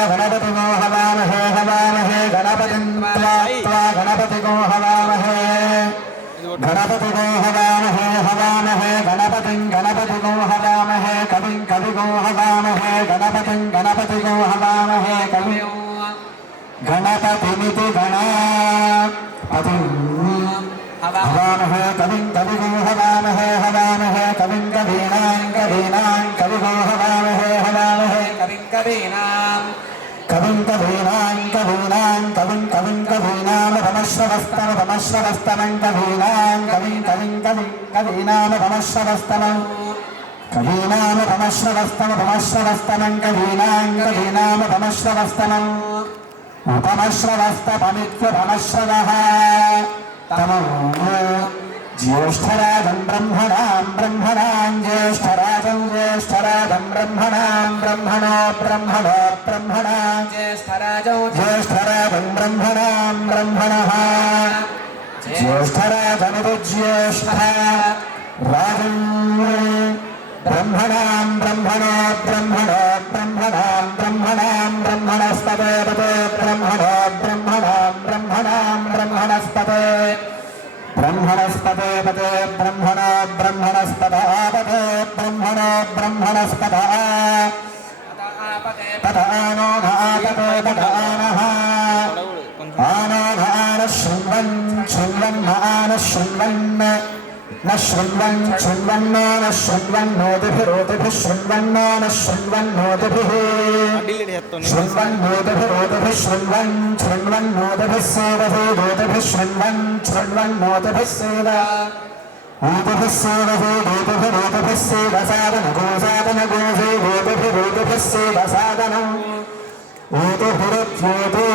गणपतिमो हवामहे गणपतिं त्वा गणपतिगो हवामहे गणपतिगो हवामहे गणपतिगो हवामहे कविगो हवामहे गणपतिगो हवामहे कविं गणपतिमिति गणापतिं हवामहे कविगो हवामहे कविं कवीनां कविगो हवामहे कविं कवीनामपमश्रवस्तमं कवीनामपमश्रवस्तमं कवीनामपमश्रवस्तमं ఉపమశ్రవస్తపమిత్యుపమశ్రవः తమో ज्येष्ठराजं ब्रह्मणां ब्रह्मणां ज्येष्ठराजं ज्येष्ठराजं ब्रह्मणां ब्रह्मणो ब्रह्मणो ब्रह्मणां ज्येष्ठराजं ज्येष्ठराजं ब्रह्मणां ब्रह्मणः ज्येष्ठराजमिति ज्येष्ठः राजं ब्रह्मणां ब्रह्मणो ब्रह्मणो ब्रह्मणां ब्रह्मणां ब्रह्मणस्पते ब्रह्मणो ब्रह्मणां ब्रह्मणां ब्रह्मणस्पते ब्रह्मणस्पते पते ब्रह्मणो ब्रह्मणस्पदापते ब्रह्मणो ब्रह्मणस्पदा पदानो नापते पदानः आनो नान शृण्वन् शृण्वन् नान शृण्वन् न शृण्वन् शृण्वन्नो न शृण्वन्नोतिभिरोतिभिः शृण्वन्नो न शृण्वन्नोतिभिः शृण्वन्नोतिभिरोतिभिः शृण्वन् शृण्वन्नोतिभिः सेवसेदोतिभिः शृण्वन् शृण्वन्नोतिभिः सेव ऊतिभिः सेवसेदोतिभिरोतिभिः सेवसादनगोसादनगोसेदोतिभिरोतिभिः सेवसादनम् ऊतिभिरुच्येते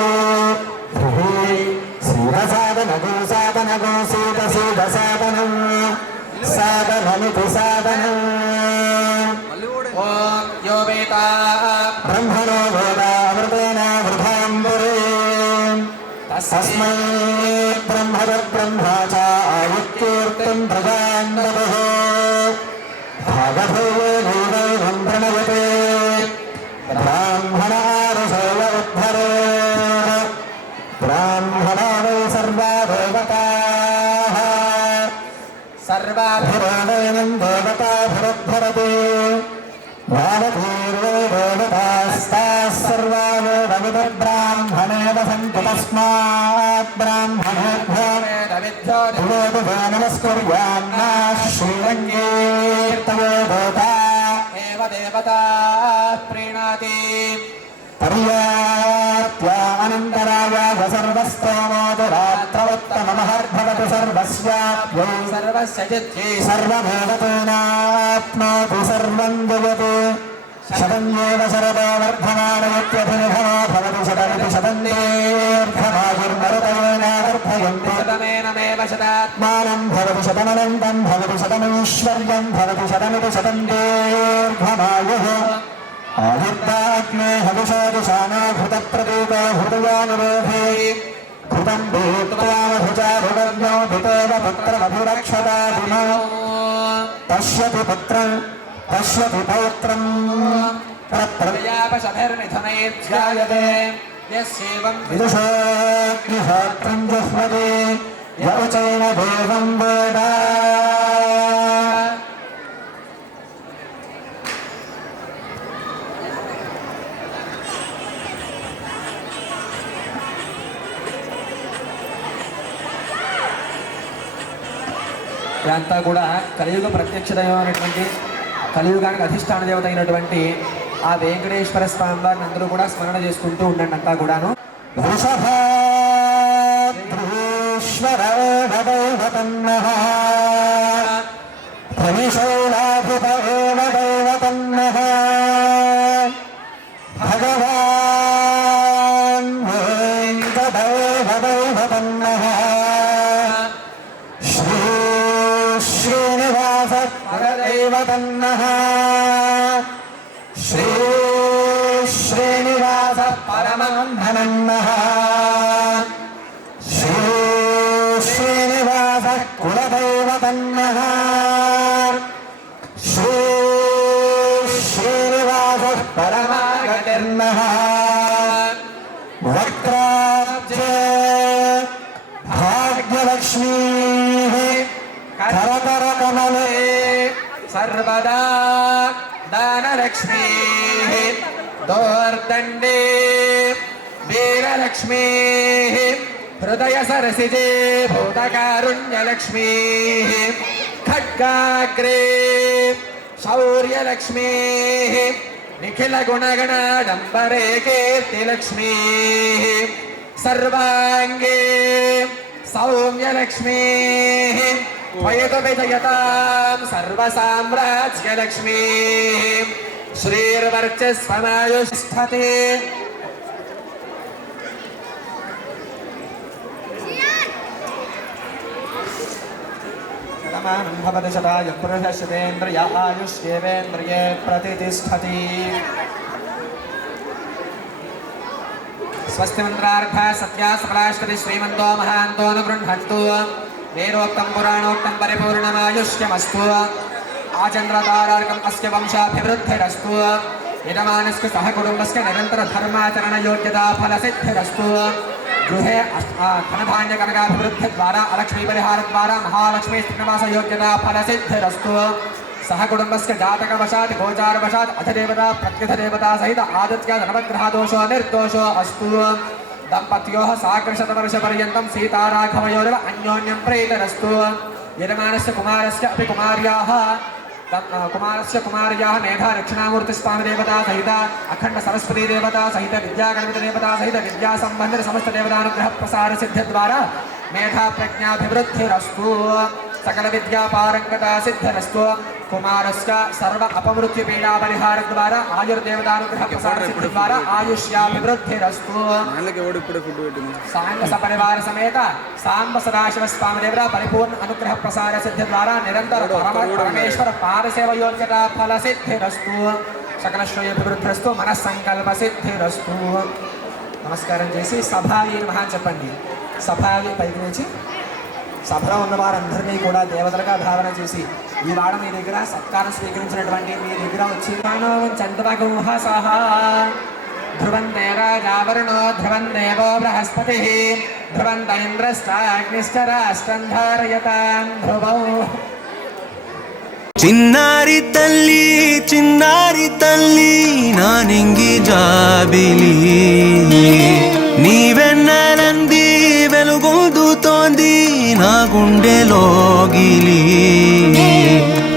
सीदसादनगोसादनगोसेदसीदसादनम् सादनमिति सादनम् ॐ यो वेदा ब्रह्मणो वेदामृतेन वृथाम्बरे तस्मै ब्रह्मवद्ब्रह्मा च आयुक्तीर्तिं प्रजान्नवः भागभूयैवं प्रणयते ब्राह्मणारसेव उद्धरे ब्राह्मणा वै सर्वा देवताः सर्वाभिरोदैनं देवताभिरुद्धरते भावतीर्वे देवतास्ताः सर्वा वेदविदब्राह्मणे वसन्ति तस्मात् ब्राह्मणेभ्यो वेदविभ्यो नमस्कुर्यान्नाः श्रीरङ्गेर्तवे देवता एव देवता प्रीणाति पर्याप्त्या अनन्तराय सर्वस्तोमोतु रात्रवत्तममहर्भवतु सर्वस्याप्यै सर्वस्य चित्ते सर्वमेव तेनाप्नोति सर्वं जगत् शतन्येव शरदो वर्धमानयत्यभिनिधनो भवति शतमिति शतन्येऽर्धमायुर्मरुतयेनावर्धयन्ति शतमेनमेव शतात् मानं भवति शतमनन्तं भवति शतमैश्वर्यं भवति शतमिति शतन्येऽर्धमायुः आयुर्दाग्ने हविषोदिशानो घृतप्रतीतो हृदयानुरोधे घृतं भूत्वामभुजारुगव्यो भितेव पुत्रमभिरक्षताभिमो पश्यति पौत्रं प्रयापशभिर्निधनैर्ध्यायते यस्यैवं विदुषोऽग्निहोत्रं जुह्वति य उचैन देवं वेद ఇదంతా కూడా కలియుగ ప్రత్యక్ష దైవం అనేటువంటి కలియుగానికి అధిష్టాన దేవత అయినటువంటి ఆ వెంకటేశ్వర స్వామి వారిని అందరూ కూడా స్మరణ చేసుకుంటూ ఉండండి అంతా కూడాను. వృషభేశ్వరవదైవతన్నః ప్రవిశౌలాభిపేవదైవతన్నః భగవాన్ వెంకటేవదైవతన్నః శ్రీనివాస పరదైవతన్నః శ్రీనివాస పరమాన్ధనన్నః శ్రీనివాస కులదైవతన్నః శ్రీనివాస పరమాగతిర్నః వక్త్రాబ్జే భాగ్యలక్ష్మీ కరకరకమలే సర్వదా దానలక్ష్మీ దోర్దండే వీరలక్ష్మీ హృదయ సరసిజే భూతకారుణ్యలక్ష్మీ ఖడ్గాగ్రే శౌర్యలక్ష్మీ నిఖిల గుణగణాడంబరే కీర్తిలక్ష్మీ సర్వాంగే సౌమ్యలక్ష్మీ త్వయతు విజయతాం సర్వసామ్రాజ్యలక్ష్మీ శ్రీర్వర్చస్వమాయుష్ఠతే శతమానం భవతి శతాయ పురుష శతేంద్రియ ఆయుష్యేవేంద్రియే ప్రతిష్టతి. స్వస్తి మంత్రార్థ సత్యా సకలాశ్వతి శ్రీమంతో మహాంతో గృహంతు వేరోక్తం పురాణోక్తం పరిపూర్ణమాయుష్యమస్తు. ఆచంద్రతారార్కం అస్య వంశాభివృద్ధిరస్తు. యజమానస్య సహ కుటుంబస్య నిరంతర ధర్మాచరణ యోగ్యతా ఫలసిద్ధిరస్తు. గృహే ధనధాన్య కనకాభివృద్ధి ద్వారా అలక్ష్మీ పరిహార ద్వారా మహాలక్ష్మీ శ్రీనివాస యోగ్యతా ఫలసిద్ధిరస్తు. సహ కుటుంబస్య జాతకవశాత్ గోచారవశాత్ అధిదేవతా ప్రత్యధిదేవతా సహిత ఆదిత్య నవగ్రహదోషో నిర్దోషో అస్తు. దంపత్యోః సాకర్షతవర్షపర్యంతం సీతారాఘవయోరివ అన్యోన్యం ప్రీతిరస్తు. యజమానస్య కుమారస్య అపి కుమార్యాः మేధా దక్షిణామూర్తి స్వామి దేవతా సహిత అఖండ సరస్వతీ దేవతా సహిత విద్యాగణపతి దేవతా సహిత విద్యా సంబంధిత సమస్త దేవతానుగ్రహ ప్రసార సిద్ధి ద్వారా మేధా ప్రజ్ఞాభివృద్ధిరస్తు. సకల విద్యా పారంగత సిద్ధిరస్తు. కుమారస్య సర్వ అపమృత్యు పీడా పరిహార ద్వారా ఆయుర్దేవతానుగ్రహ ప్రసార సిద్ధి ద్వారా ఆయుష్యాభివృద్ధిరస్తు. సాంగ సపరివార సమేత సాంబ సదాశివ స్వామి దేవత పరిపూర్ణ అనుగ్రహ ప్రసార సిద్ధి ద్వారా నిరంతర పరమేశ్వర పాదసేవ యోగ్యత ఫల సిద్ధిరస్తు. సకల శ్రేయోభివృద్ధిరస్తు. మనస్సంకల్ప సిద్ధిరస్తు. నమస్కారం చేసి సభాయి నమః చెప్పండి. సభాయి పైకి నుంచి సభలో ఉన్న వారందరినీ కూడా దేవతలుగా భావన చేసి ఈవాడ మీ దగ్గర సత్కారం స్వీకరించినటువంటి మీ దగ్గర వచ్చి చంద్రగుహ సహా ధ్రువంతే రాజావరుణో ధ్రువం దేవో బృహస్పతి ధ్రువంత ఇంద్రశ్చాగ్నిశ్చ రాష్ట్రం ధారయతాం ధ్రువౌ. చిన్నారి తల్లి నానింగి జాబిలి నీవెన్నెలంది వెలుగొందుతోంది నా గుండెలోగిలి.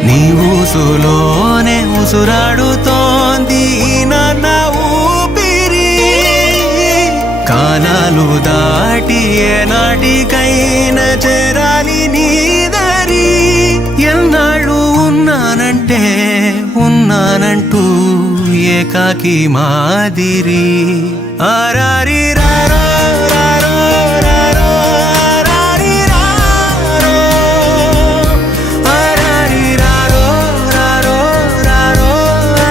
నీ ఊసులోనే ఉసురాడుతోంది నాన్న ఊపిరి. కాలాలు దాటి ఏనాటికైనా చేరాలి నీ దరి. ఎన్నాళ్ళు ఉన్నానంటూ ఏకాకి మాదిరి. ఆరారి రారో రారో రారో ఆరారి రారో ఆరారి రారో రారో రారో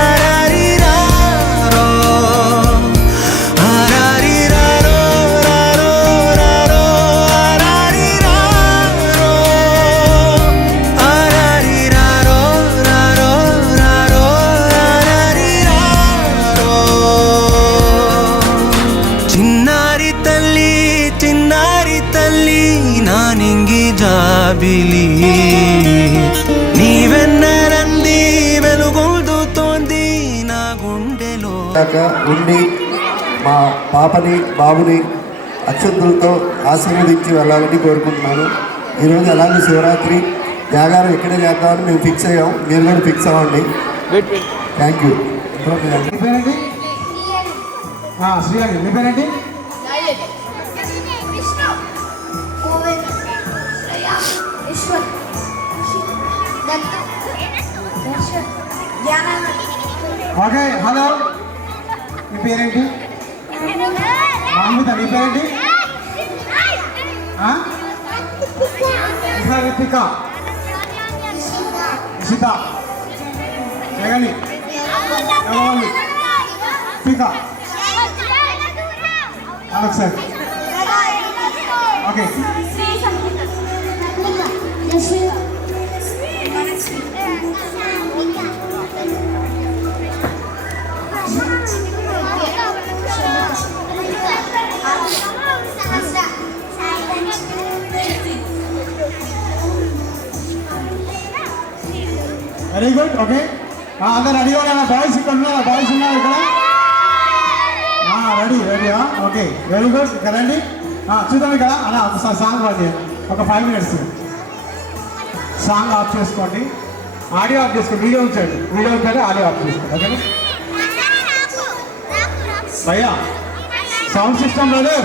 ఆరారి రారో ఆరారి రారో రారో రారో ఆరారి రారో ఆరారి రారో రారో రారో ఆరారి రారో. చిన్నారి తల్లి నానింగి జాబిలి నీవెన్నెలంది వెలుగొందుతోంది నా గుండెలో. ఉండి మా పాపని బాబుని అక్షంతులతో ఆశీర్వదించి వెళ్ళాలని కోరుకుంటున్నాను. ఈరోజు అలాగే శివరాత్రి జాగారం ఇక్కడే చేద్దామని మేము ఫిక్స్ అయ్యాం. మీరు కూడా ఫిక్స్ అవ్వండి. Thank you. నీ పేరేంటి? శ్రీరాజు. నీ పేరేంటి? ఓకే. హలో, నీ పేరేంటి? మామూలుగా నీ పేరేంటి? రితిక, ఇషిత, జగని, ఎవరి రితిక. ఒకసారి ఓకే. Very good. ఓకే, అందరు రెడీ ఉన్నా? బాయ్స్ ఇక్కడ ఉన్నారు, బాయ్స్ ఉన్నారు ఇక్కడ. రెడీయా? Okay, very good. కదండి, చూద్దాం ఇక్కడ. అలా ఒకసారి సాంగ్ పాడి ఒక 5 minutes సాంగ్ ఆఫ్ చేసుకోండి. ఆడియో ఆఫ్ చేసుకోండి. వీడియో ఉంచండి, ఆడియో ఆఫ్ చేసుకోండి. ఓకేనా భయ్యా? సౌండ్ సిస్టమ్ లేదు.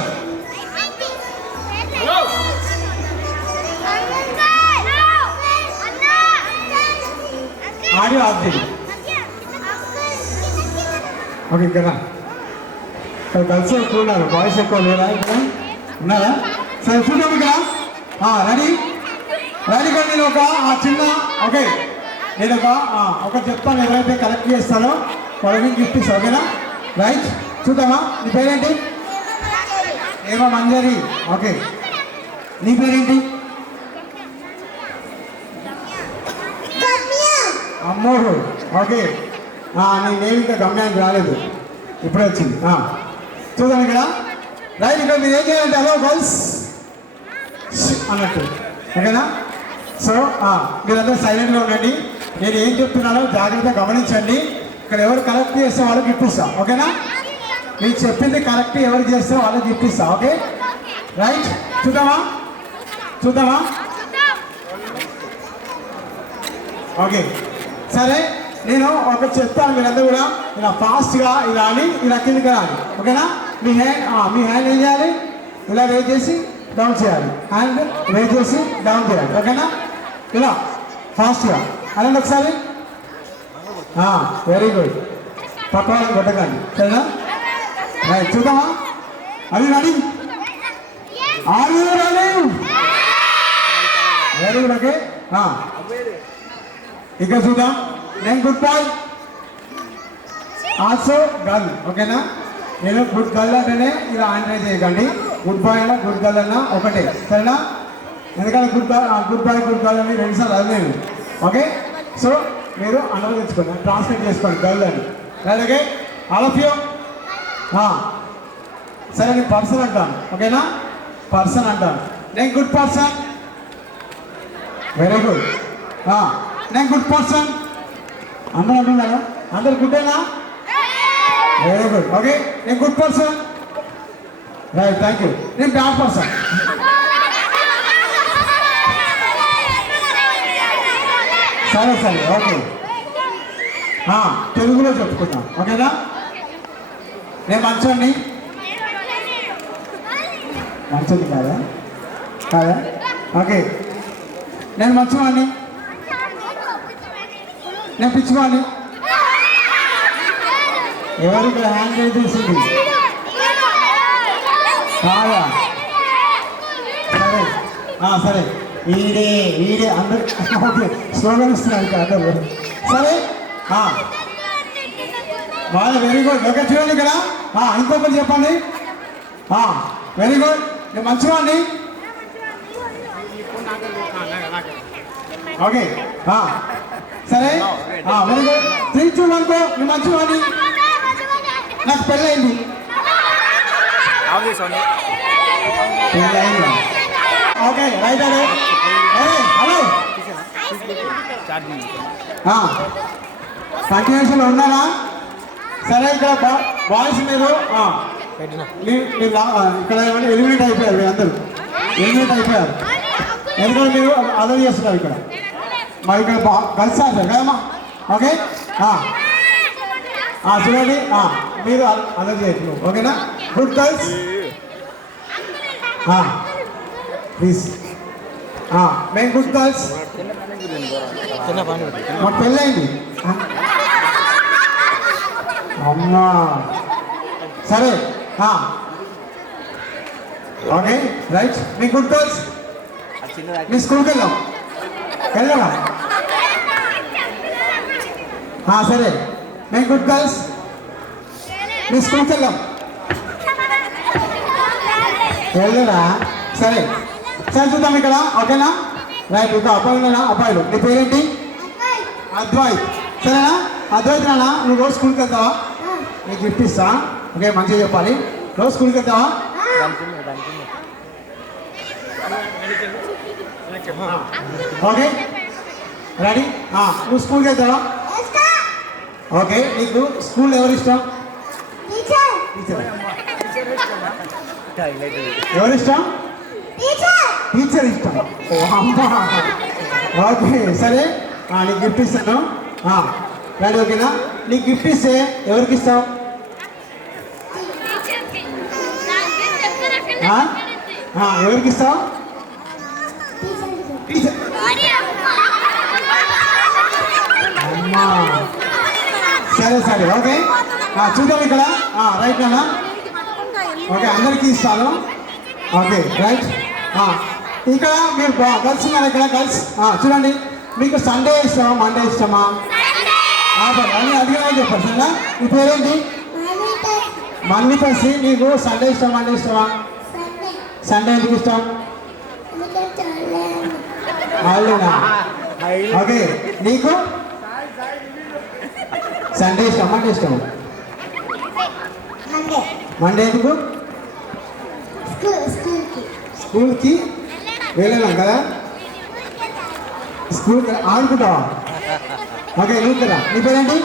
ఆడియో ఆఫ్ చేయండి. ఓకే, ఇక్కడ గర్ల్స్ ఎక్కువ ఉన్నారు, బాయ్స్ ఎక్కువ లేరా? ఇక్కడ ఉన్నారా? సరే చూద్దాం ఇక్కడ. రెడీ? రాజుగారు నేను ఒక చిన్న ఓకే నేను ఒక చెప్తాను, ఎవరైతే కలెక్ట్ చేస్తారో వాళ్ళకి గిఫ్ట్ ఇస్తాను, ఓకేనా? రైట్, చూద్దామా? నీ పేరేంటి? ఏమో మంజరి. ఓకే, నీ పేరేంటి? అమ్మోడు. ఓకే, నీ నేమ్ ఇంకా గమ్యానికి రాలేదు, ఇప్పుడే వచ్చింది. చూద్దాం ఇక్కడ. రైట్, ఇక్కడ మీరు ఏం చేయాలంటే హలో గర్ల్స్ అన్నట్టు, ఓకేనా? సో మీరందరూ సైలెంట్గా ఉండండి. నేను ఏం చెప్తున్నానో జాగ్రత్తగా గమనించండి. ఇక్కడ ఎవరు కరెక్ట్ చేస్తే వాళ్ళకి గిఫ్ట్ ఇస్తా, ఓకేనా? మీరు చెప్పింది కరెక్ట్ ఎవరు చేస్తే వాళ్ళకి గిఫ్ట్ ఇస్తా, ఓకే? రైట్, చూద్దామా? చూద్దామా? ఓకే, సరే. నేను ఒక చెప్తాను, మీరందరూ కూడా ఇలా ఫాస్ట్గా ఇలా అని ఇలా కిందకి రాలి, ఓకేనా? మీ హ్యాండ్ ఏం చేయాలి? ఇలా రేజ్ చేసి డౌన్ చేయాలి, హ్యాండ్ రేజ్ చేసి డౌన్ చేయాలి, ఓకేనా? ఇలా ఫాస్ట్గా అనండి ఒకసారి. Very good. పక్క వాళ్ళని కొట్టకండి, సరేనా? రైట్, చూద్దామా? అది ready? Are you ready? Very good. Okay, ఇక్కడ చూద్దాం. నేను గుడ్ బాయ్, ఆల్సో గర్ల్, ఓకేనా? నేను గుడ్ గర్ల్ అంటేనే ఇలా ఆండ్రైజ్ చేయకండి. గుడ్ బాయ్ అయినా గుడ్ గర్ల్ అయినా ఒకటే, సరేనా? ఎందుకంటే గుడ్ బాయ్ గుడ్ గర్ల్ అని రెండుసార్లు అదిలేదు, ఓకే? సో మీరు అనుభవించుకోండి, ట్రాన్స్లేట్ చేసుకోండి గర్ల్ అని. Right, okay? All of you. సరే, నేను పర్సన్ అంటాను, ఓకేనా? పర్సన్ అంటాను. నేను గుడ్ పర్సన్. Very good. నేను గుడ్ పర్సన్. అందరూ అంటున్నారా? అందరు గుడ్డేనా? Very good. ఓకే, నేను good person. Right, thank you. నేను బ్యాడ్ పర్సన్. సరే సరే, ఓకే. తెలుగులో చెప్పుకుందాం, ఓకేనా? నేను మంచోడిని. మంచోడి కాదా? కాదా? ఓకే, నేను మంచివాడిని. నేను పిచ్చివాడిని. ఎవరు ఇక్కడ హ్యాండ్ రైజ్ చేసింది? కాదా? సరే సరే, వీడే వీడే అందరు ఓకే స్లోగన్ ఇస్తున్నారు ఇక్కడ అందరు. సరే, బాగా వెరీ గుడ్. ఓకే, చూడండి ఇక్కడ. ఇంకొకటి చెప్పండి. Very good. నేను మంచివాడిని. ఓకే, సరే, వెరీ గుడ్. 3, 2, 1 గో. నేను మంచివాడిని. నాకు పెళ్ళైంది. పెళ్ళైందా? Okay, right. అదే హలో, కంటిన్యూషన్లో ఉన్నారా? సరే, ఇక్కడ బాయ్స్ మీరు ఇక్కడ ఏమంటే ఎలిమినేట్ అయిపోయారు, మీరు అందరూ ఎలిమినేట్ అయిపోయారు. ఎందుకంటే మీరు అలవ్ చేస్తున్నారు ఇక్కడ. మా ఇక్కడ కలిసి ఆడతారు కదమ్మా. ఓకే, చూడండి, మీరు అలవ్ చేయట్లేదు, ఓకేనా? Good girls please. మేము గుడ్ గర్ల్స్. మాకు పెళ్ళైంది అమ్మా. సరే, ఓకే, రైట్. మీ గుడ్ గర్ల్స్. మీ స్కూల్కి వెళ్దాం. సరే, మేము గుడ్ గర్ల్స్. మీ స్కూల్కి వెళ్దాం. వెళ్ళరా? సరే సరే, చూద్దాం ఇక్కడ, ఓకేనా? రైట్. ఇంకా అబ్బాయినా? అబ్బాయిలు. నీ పేరేంటి? అద్వైత్. సరేనా? అద్వైత్ నాన్న, నువ్వు రోజు స్కూల్కి వెళ్తావా? నీకు గిఫ్ట్ ఇస్తా, ఓకే? మంచిగా చెప్పాలి. రోజు స్కూల్కి వెళ్తావా? Okay, ready? నువ్వు స్కూల్కి వెళ్తావా? ఓకే, నీకు స్కూల్ ఎవరు ఇష్టం? టీచర్. ఎవరు ఇష్టం? టీచర్ ఇష్టం. ఓకే, సరే, నీకు గిఫ్ట్ ఇస్తాను. రెడీ, ఓకేనా? నీకు గిఫ్ట్ ఇస్తే ఎవరికి ఇస్తావు? ఎవరికి ఇస్తావు? అమ్మా, సరే సరే, ఓకే. చూద్దాం ఇక్కడ. రైట్ నాన్న. ఓకే, అందరికీ ఇస్తాను. Okay, right. ఇక్కడ మీరు గర్ల్స్ ఉన్నారు ఇక్కడ గర్ల్స్ చూడండి, మీకు సండే ఇష్టమా మండే ఇష్టమా అని అడిగినా చెప్పారు సరేనా. మీ పేరేంటి? మన్వితశ్రీ. నీకు సండే ఇష్టం మండే ఇష్టమా? సండే ఎందుకు ఇష్టం? హాలిడేనా? ఓకే. నీకు సండే ఇష్టం మండే ఇష్టం? మండే ఎందుకు? స్కూల్కి వెళ్ళలేం కదా, స్కూల్కి ఆడుకుంటావా? ఓకే. నువ్వు కదా, నీ పేరేంటి?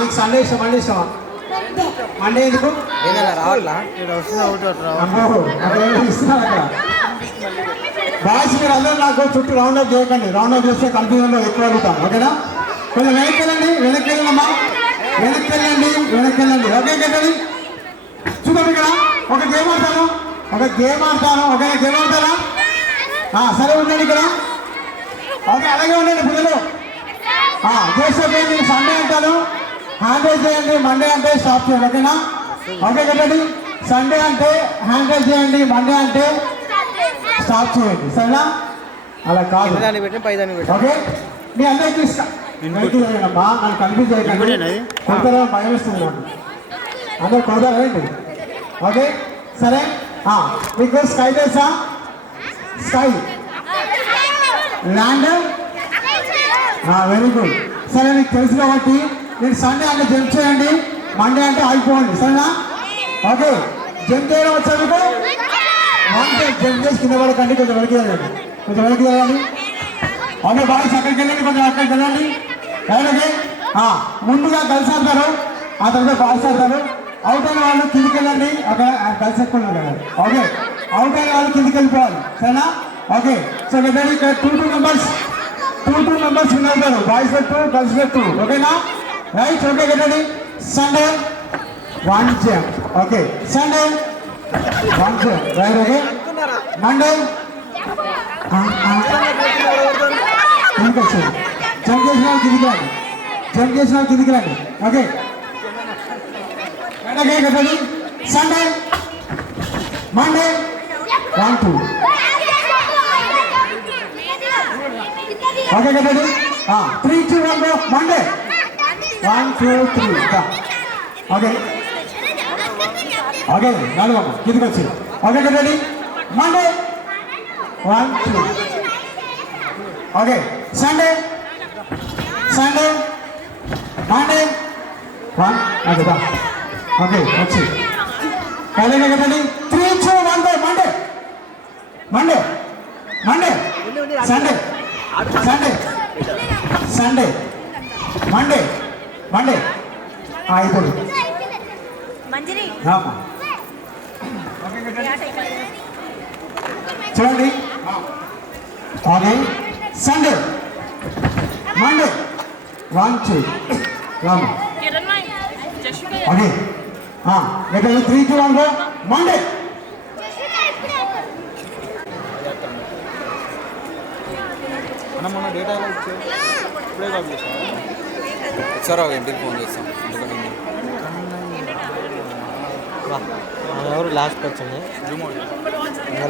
నీకు సండే ఇష్టం మండే ఇష్టమా? మండే ఎందుకు? ఇస్తున్నారు అక్కడ. బాయ్స్ మీరు అందరూ నాకు చుట్టూ రౌండ్ అప్ చేయకండి, రౌండ్ అప్ చేస్తే కన్ఫ్యూజన్లో ఎక్కువ అడుగుతాం. ఓకేనా? కొంచెం వెనక్కి వెళ్ళండి, వెనక్కి వెళ్ళమ్మా, వెనక్కి వెళ్ళండి, వెనక్కి వెళ్ళండి. ఓకే కదండి. చూడండి ఇక్కడ ఒక గేమ్ ఆడతాను, ఓకేనా? గేమ్ ఆడతారా? సరే ఉండండి ఇక్కడ. ఓకే, అలాగే ఉండండి పిల్లలు. చేసే నేను సండే అంటాను, హ్యాండ్ రైజ్ చేయండి. మండే అంటే స్టాప్ చేయండి. ఓకేనా? ఓకే కదండి. సండే అంటే హ్యాండ్ రైజ్ చేయండి, మండే అంటే స్టాప్ చేయండి. సరేనా? అలా కాదు. ఓకే, మీ అందరికీ అమ్మా, నన్ను కన్ఫ్యూజ్ చేయకండి, కొంత భయం ఇస్తుంది నాకు. అందరు కొడతారా ఏంటి? ఓకే సరే. మీకు స్కై తెలుసా? Sky land very good. సరే, మీకు తెలుసు కాబట్టి మీరు సండే అంటే జంప్ చేయండి, మండే అంటే ఆగిపోండి. సరేనా? ఓకే. జంప్ చేయడం వచ్చా మీకు? మండే జంప్ చేసి కింద పడకండి, కొంచెం వెనక్కి వెళ్ళండి, కొంచెం వెనక్కి వెళ్ళండి. ఓకే బాయ్స్ అక్కడికి వెళ్ళండి, కొంచెం అక్కడికి వెళ్ళండి. ఓకే. ముందుగా కలిసి ఆడతారు, ఆ తర్వాత బాయ్స్ ఆడతారు. అవుట్ అయిన వాళ్ళు కిందికి వెళ్ళండి, అక్కడ కలిసి ఎక్కువ కదా. ఓకే, అవుట్ అయిన వాళ్ళు కిందికి వెళ్ళిపోవాలి. సరేనా? ఓకే. సో ఇక్కడ టూ మెంబర్స్ విన్ అవుతారు. Boys 2, girls 2. ఓకేనా? రైట్. ఓకే కదండి. Sunday 1 jump. Okay, Sunday 1 jump. Right. Okay. Monday jump చేసిన వాళ్ళు కిందికి రండి, జంప్ చేసిన వాళ్ళు కిందికి రండి. ఓకే. ఓకే కదండి. Sunday Monday 1 2. ఓకే కదండి. 3 2 1 go. మండే 1 2 3. ఓకే. ఓకే నడవమ్మ కిందికి వచ్చి. ఓకే కదండి. Monday 1 2. Okay. Sunday Monday 1. Okay బా. ఓకే వచ్చి. అలాగే కదండి. 3 2 1 go. మండే సండే మండే అయిపోయింది. చూడండి. Okay. Sunday Monday 1 2 Rama. Okay. 3 2 1 go. Monday మన డేటా ఇప్పుడే కాల్ చేస్తాం. ఒకసారి ఇంటికి ఫోన్ చేస్తాం. ఎవరు లాస్ట్ వచ్చింది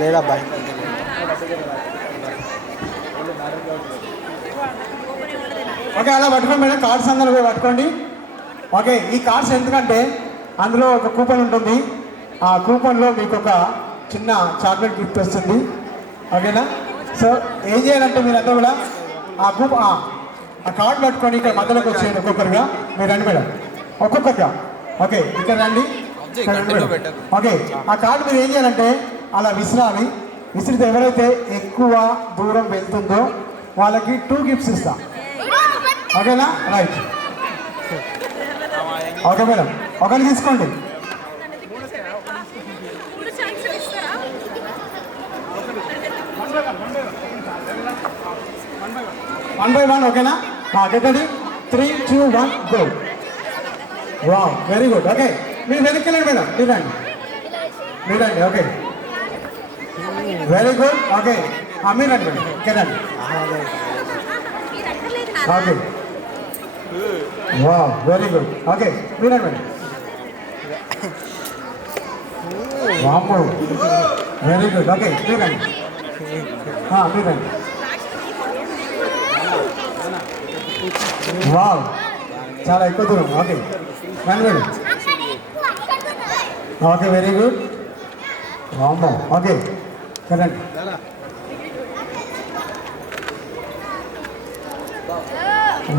లేదా అబ్బాయి? ఓకే, అలా పట్టుకోండి మేడం. కార్డ్స్ అందరూ పట్టుకోండి. ఓకే, ఈ కార్డ్స్ ఎందుకంటే అందులో ఒక కూపన్ ఉంటుంది. ఆ కూపన్లో మీకు ఒక చిన్న చాక్లెట్ గిఫ్ట్ వస్తుంది. ఓకేనా? సో ఏం చేయాలంటే మీరంతా కూడా ఆ కార్డు పట్టుకొని ఇక్కడ మధ్యలోకి వచ్చేయండి ఒక్కొక్కరుగా. మీరు రండి మేడం, ఒక్కొక్కరుగా. ఓకే, ఇక్కడ రండి. ఓకే, ఆ కార్డు మీరు ఏం చేయాలంటే అలా విసిరాలి. విసిరితే ఎవరైతే ఎక్కువ దూరం వెళ్తుందో వాళ్ళకి 2 గిఫ్ట్స్ ఇస్తాం. ఓకేనా? రైట్. ఓకే మేడం, ఒకరిని తీసుకోండి. One by one. ఓకేనా? గెట్టండి. 3 2 1 go. Wow, very good. Okay, మీరు వెనక్కి వెళ్ళండి మేడం, మీరండి. Okay, very good. ఓకే, మీరండి మేడం, ఓకేనండి. Okay, wow, very good. Okay, మీరండి మేడం. వామ్మో వెరీ గుడ్ ఓకే మీరండి మీరండి వావ్ చాలా ఎక్కువ దూరం ఓకే రండి ఓకే వెరీ గుడ్ వామ్మో okay current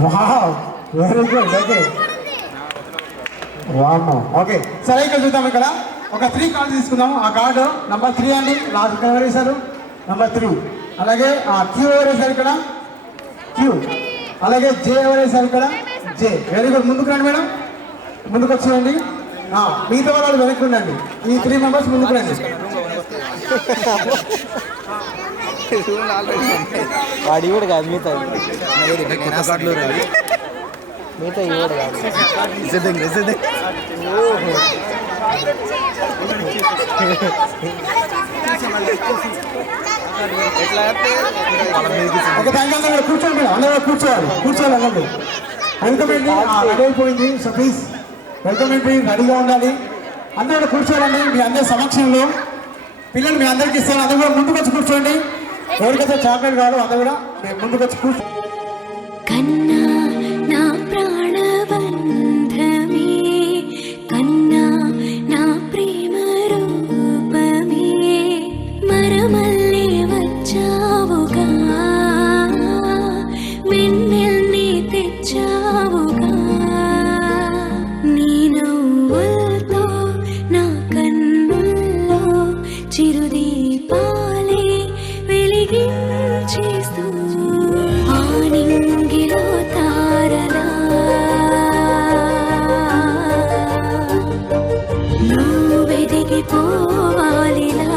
wow very good okay వామ్మో ఓకే సరే ఇక్కడ చూద్దాం ఇక్కడ ఒక 3 కార్డు తీసుకుందాం ఆ కార్డు నంబర్ 3 అండి లాస్ట్ ఎవరు వేశారు నంబర్ 3 అలాగే క్యూ ఎవరు వేశారు ఇక్కడ క్యూ అలాగే జే ఎవరు వేశారు ఇక్కడ జే వెరీ గుడ్ ముందుకు రండి మేడం ముందుకు వచ్చేయండి మిగతా వాళ్ళు వెనక్కి ఉండండి ఈ 3 మెంబర్స్ ముందుకు రండి వాడి కూడా కాదు మిగతా మిగతా ఇవ్వడు కాదు ఒక థ్యాంక్ అందరూ కూర్చోండి మేడం అందరూ కూర్చోవాలి అందరూ వెల్కమ్ ఏంటి రెడీ అయిపోయింది సో ప్లీజ్ వెల్కమ్ ఏంటి రెడీగా ఉండాలి అందరూ కూర్చోవాలండి మీ అందరి సమక్షంలో పిల్లలు మీ అందరికి ఇస్తారు అందరూ కూడా ముందుకు వచ్చి కూర్చోండి ఎవరికైతే చాక్లెట్ కావాలో అందరూ కూడా ముందుకు వచ్చి కూర్చో కన్నా నా ప్రాణబంధమే కన్నా నా ప్రేమ రూపమే మరమల్లే వచ్చావుగా వెన్నెల్ని తెచ్చావుగా నీ నవ్వులతో నా కన్నుల్లో చిరుదీపాలే వెలిగించేస్తూ ఆనింగిలో తారలా నువ్వెదిగిపోవాలిలా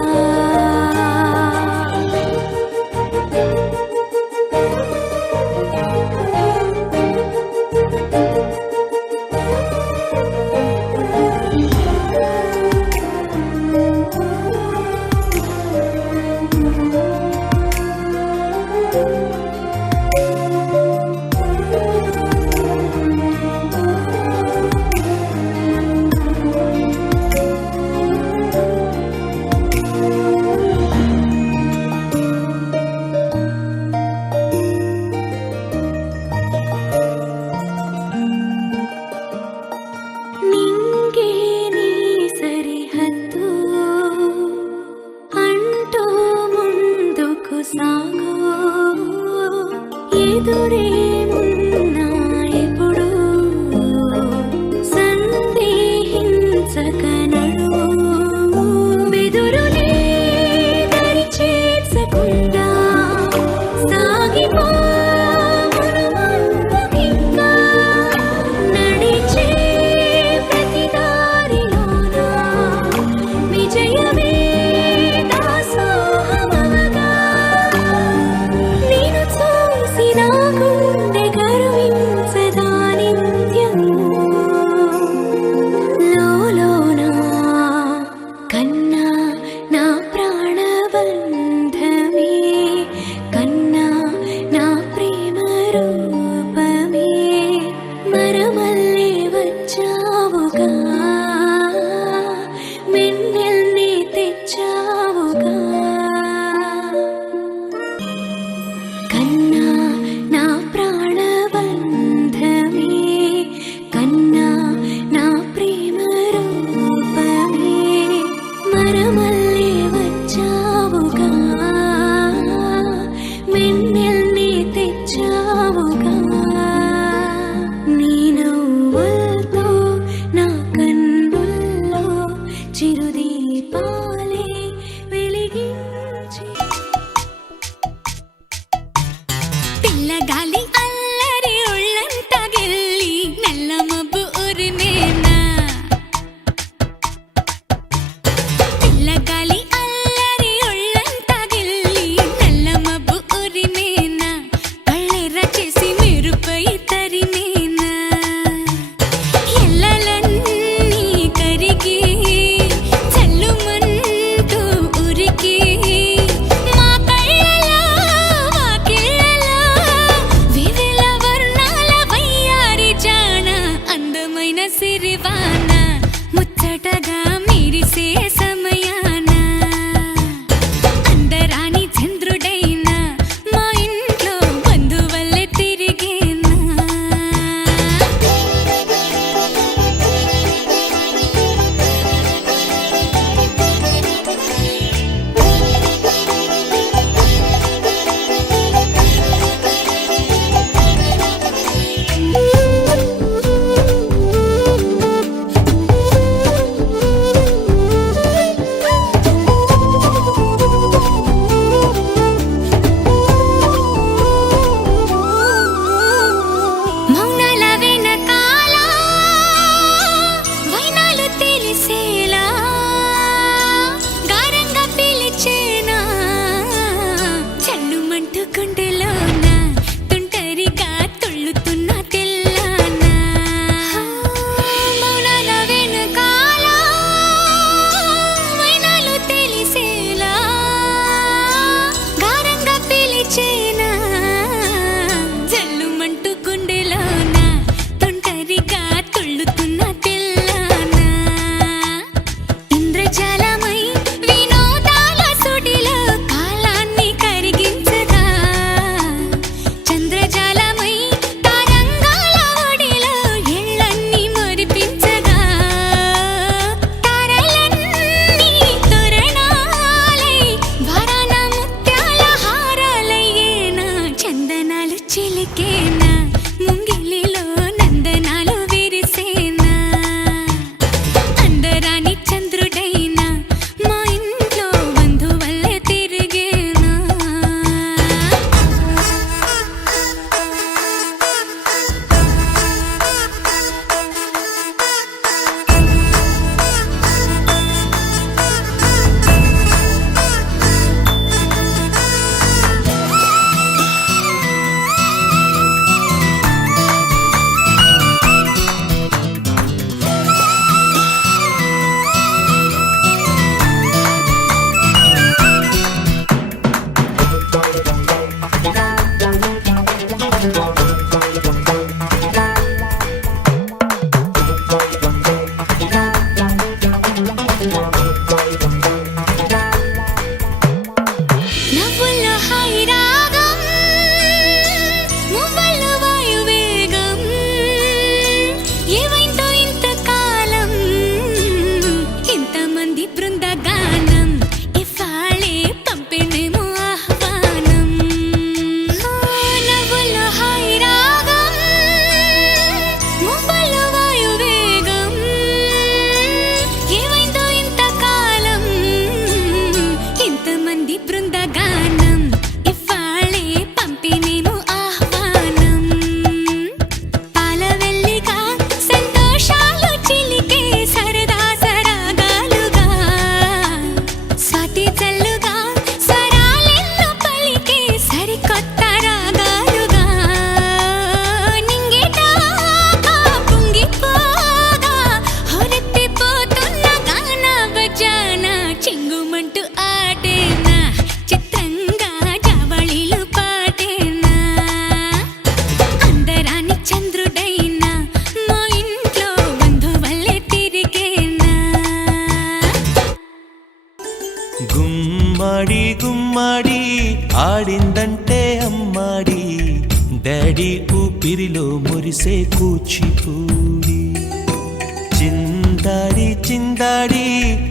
ఊపిరిలో మురిసే కూచిపూడి చిందాడి చిందాడి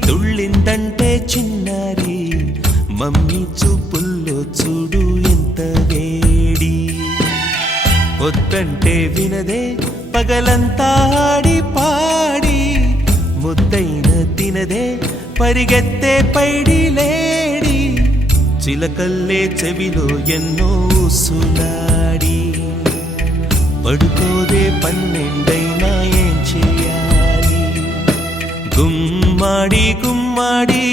తుళ్ళిందంటే చిన్నారి మమ్మీ చూపుల్లో చూడు ఎంత వేడి వద్దంటే వినదే పగలంతా ఆడి పాడి ముద్దైన తినదే పరిగెత్తే పైడి లేడి చిలకల్లే చెవిలో ఎన్నో సులాడి పడుకోదే పన్నెండైనా ఏం చేయాలి గుమ్మాడి గుమ్మాడి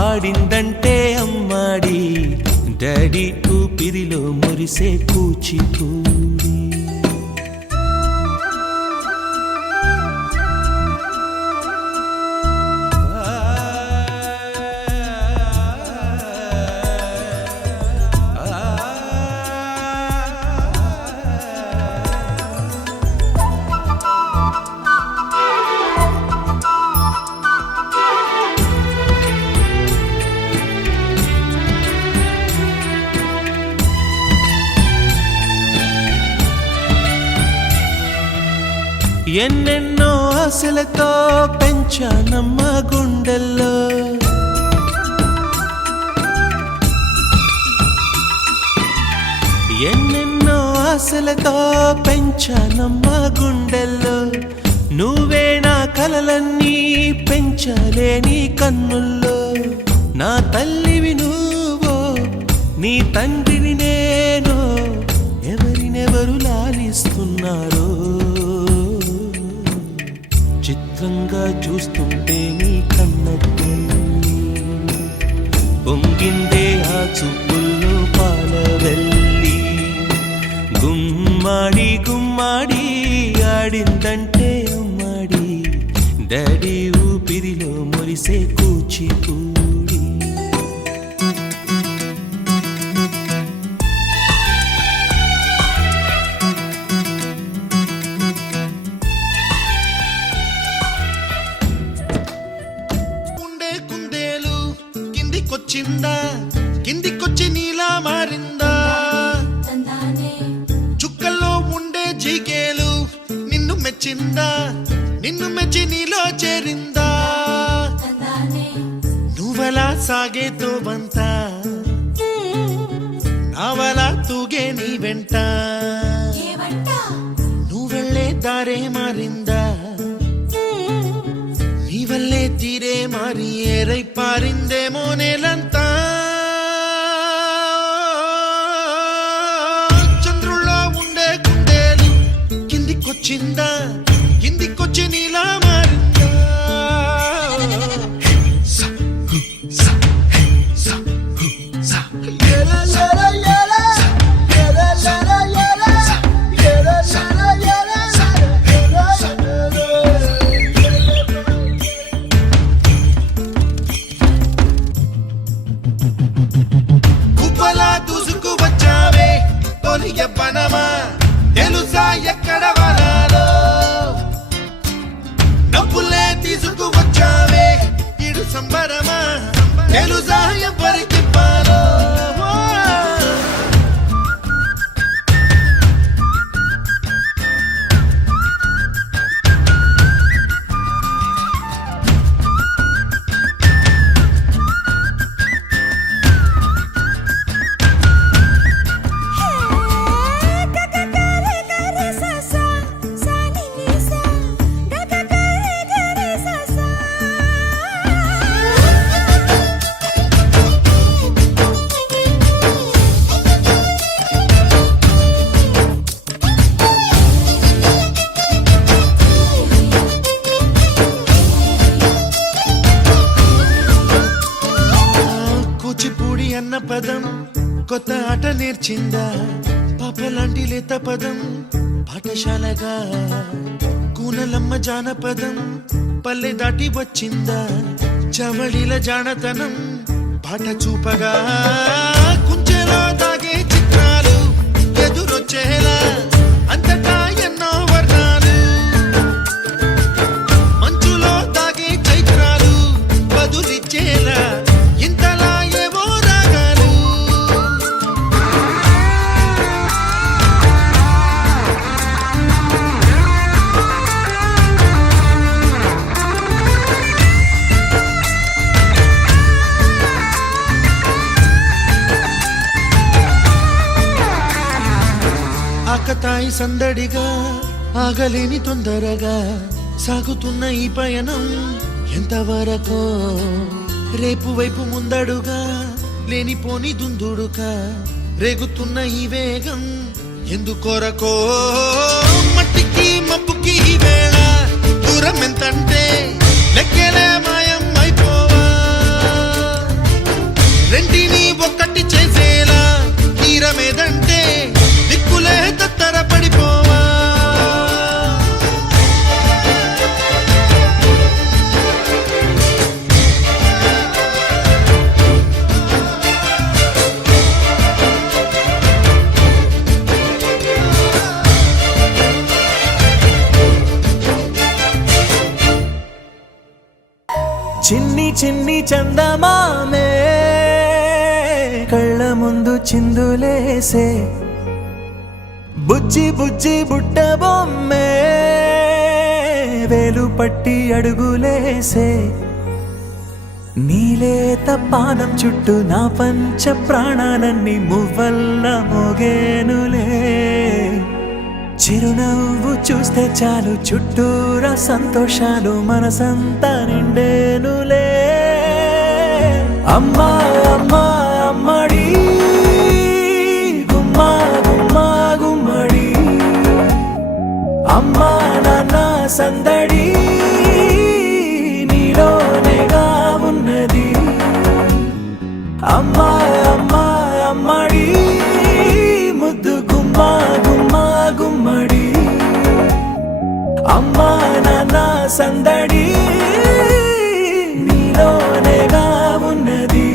ఆడిందంటే అమ్మాడి డాడీ ఊపిరిలో మురిసే కూచిపూడి ఎన్నెన్నో ఆశలతో పెంచానమ్మ గుండెల్లో ఎన్నెన్నో ఆశలతో పెంచానమ్మ గుండెల్లో నువ్వే నా కలలన్నీ పెంచాలే నీ కన్నుల్లో నా తల్లివి నువ్వో నీ తండ్రిని నేను ఎవరినెవరు లాలిస్తున్నారో చిత్రంగా చూస్తుంటే నీ కన్నట్టు పొంగిందే ఆ చూపుల్లో పాలవెల్లి గుమ్మాడి గుమ్మాడి ఆడిందంటే అమ్మాడి డాడీ ఊపిరిలో మురిసే కూచిపూడి కిందికొచ్చి నీలా మారిందా చుక్కల్లో ఉండే జిగేలు నిన్ను మెచ్చిందా నిన్ను మెచ్చి నీలో చేరిందా నువ్వలా సాగేతో బంత నావలా తూగే నీ వెంట నువ్వెళ్ళే దారే మారిందా నీ వల్లే తీరే మారి ఏరై పారిందేమో నేలంతా చంద్రుల్లో ఉండే కుందేలు కిందికొచ్చిందా కిందికొచ్చి నీలా మారిందా పనమా తెలుసా ఎక్కడ వరాలో డబ్బులే తీసుకువచ్చావే ఇడు సంబరమా తెలుసా ఎవరికి పాలో అన్న పదం కొత్త ఆట నేర్చిందా పాపలాంటి లేత పదం పాఠశాలగా కూనలమ్మ జానపదం పల్లె దాటి వచ్చిందా చవళిల జానతనం పాట చూపగా కుంచెలో దాగే చిత్రాలు ఎదురొచ్చేలా అంతటా ఎన్నో వర్ణాలు మంచులో దాగే చైత్రాలు బదులిచ్చేలా ఇంతలా ఏవో రాగాలు ఆకతాయి సందడిగా ఆగలేని తొందరగా సాగుతున్న ఈ పయనం ఎంతవరకో రేపు వైపు ముందడుగా లేనిపోని దుందుడుగా రేగుతున్న ఈ వేగం ఎందుకొరకో మట్టికి మబ్బుకి ఈ వేళ దూరం ఎంతంటే లెక్కలే మాయం అయిపోవా రెంటిని ఒక్కటి చేసేలా తీరమేదంటే దిక్కులే తత్తర పడిపోవా చిన్ని చిన్ని చందమామే కళ్ళ ముందు చిందులేసే బుజ్జి బుజ్జి బుట్ట బొమ్మే వేలు పట్టి అడుగులేసే నీలేత పానం చుట్టూ నా పంచ ప్రాణాలన్నీ మువ్వల్ల మోగేనులే చిరునవ్వు చూస్తే చాలు చుట్టూరా సంతోషాలు మనసంతా నిండేనులే అమ్మా అమ్మా అమ్మడి గుమ్మా గుమ్మా గుమ్మడి అమ్మా నాన్న సందడి నీలోనేగా ఉన్నది అమ్మా అమ్మా అమ్మడి ముద్దు గుమ్మా గుమ్మా గుమ్మడి అమ్మా నాన్న సందడి నీలోనేగా ఉన్నది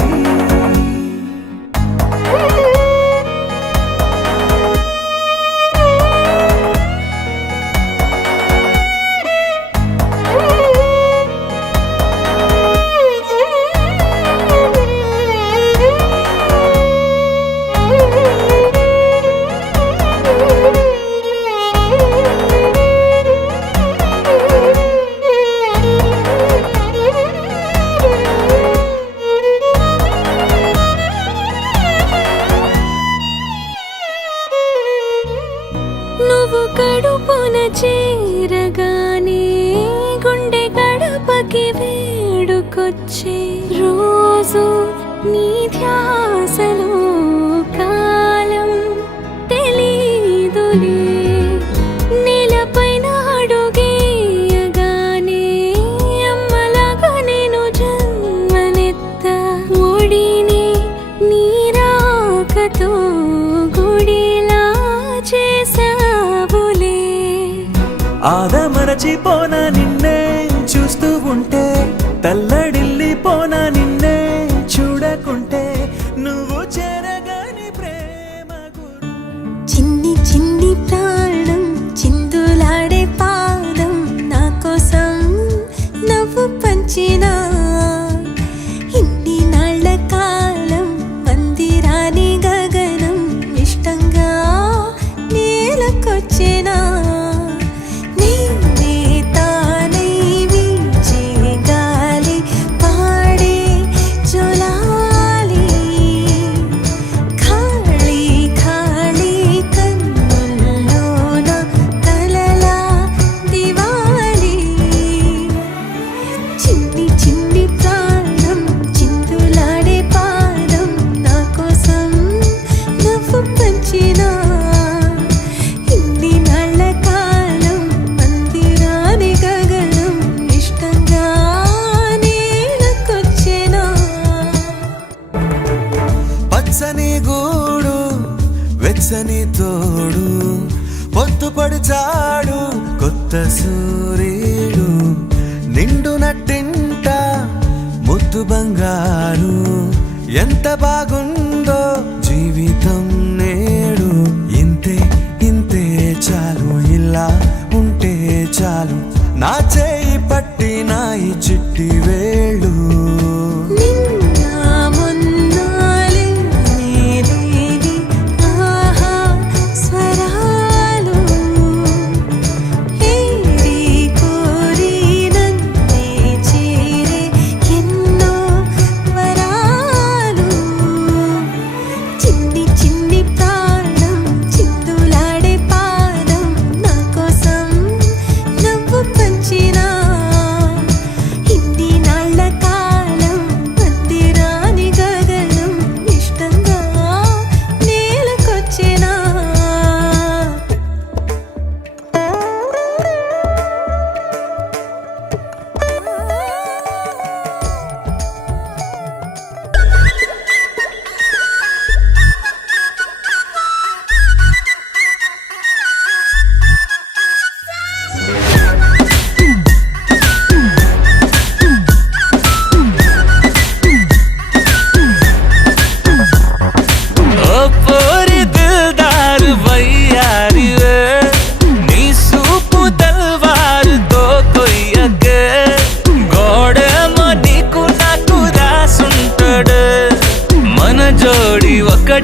నువ్వు కడుపున చేరగానే గుండె గడపకి వేడుకొచ్చే రోజు నీ ధ్యాసలో కాలం తెలీదులే నేలపైన అడుగేయగానే అమ్మలాగా నేను జన్మనెత్త ఒడిని నీ రాకతో గుడిలా చేసావులే ఆదమరచిపోనా నిన్నే చూస్తూ ఉంటే తల్లడిల్లిపోనా నిన్నే చూడకుంటే నువ్వు చెరగని ప్రేమ చిన్ని చిన్ని ప్రాణం చిందులాడే పాదం నా కోసం నవ్వు పంచినా ఇన్ని నాళ్ళ కాలం మందిరాని గగనం ఇష్టంగా నేలకొచ్చినా నేనే తానై వీచే గాలి పాడే జోలాలి ఖాళీ ఖాళీ కన్నుల్లోన కలలా దివాలి చిన్ని చిన్ని ప్రాణం చిందులాడే పాదం నా కోసం నవ్వు పంచినా ఇన్ని నాళ్ళ కాలం మందిరాని గగనం ఇష్టంగా నేలకొచ్చినా పచ్చని గూడు వెచ్చని తోడు పొద్దుపడిచాడు కొత్త సూర్యుడు నిండు నట్టింట ముద్దు బంగారు ఎంత బాగుందో జీవితం నేడు ఇంతే ఇంతే చాలు ఇలా ఉంటే చాలు నా చేయి పట్టి నా ఈ చిట్టి వేళ్ళు నిన్న మొన్నాలే నేరేది ఆహా స్వరాలు ఏరి కోరి నన్నే చేరే ఎన్నో వరాలు చిన్ని చిన్ని ప్రాణం చిందులాడే పా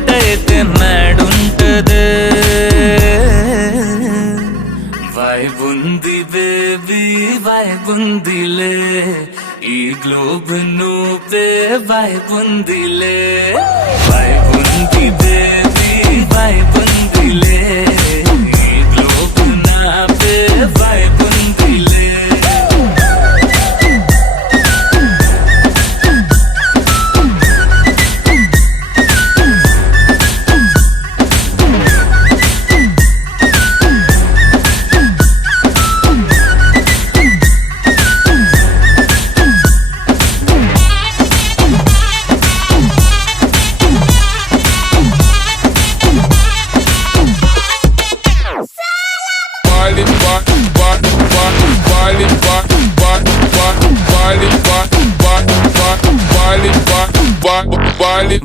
సెట్ మేడుంటదే వైబుంది బేబీ వైబుందిలే ఈ గ్లోబ్ నువ్వే వైబుందిలే వైబుంది బేబీ వైబుందిలే ఈ గ్లోబ్ నాపే వైబుందిలే Bali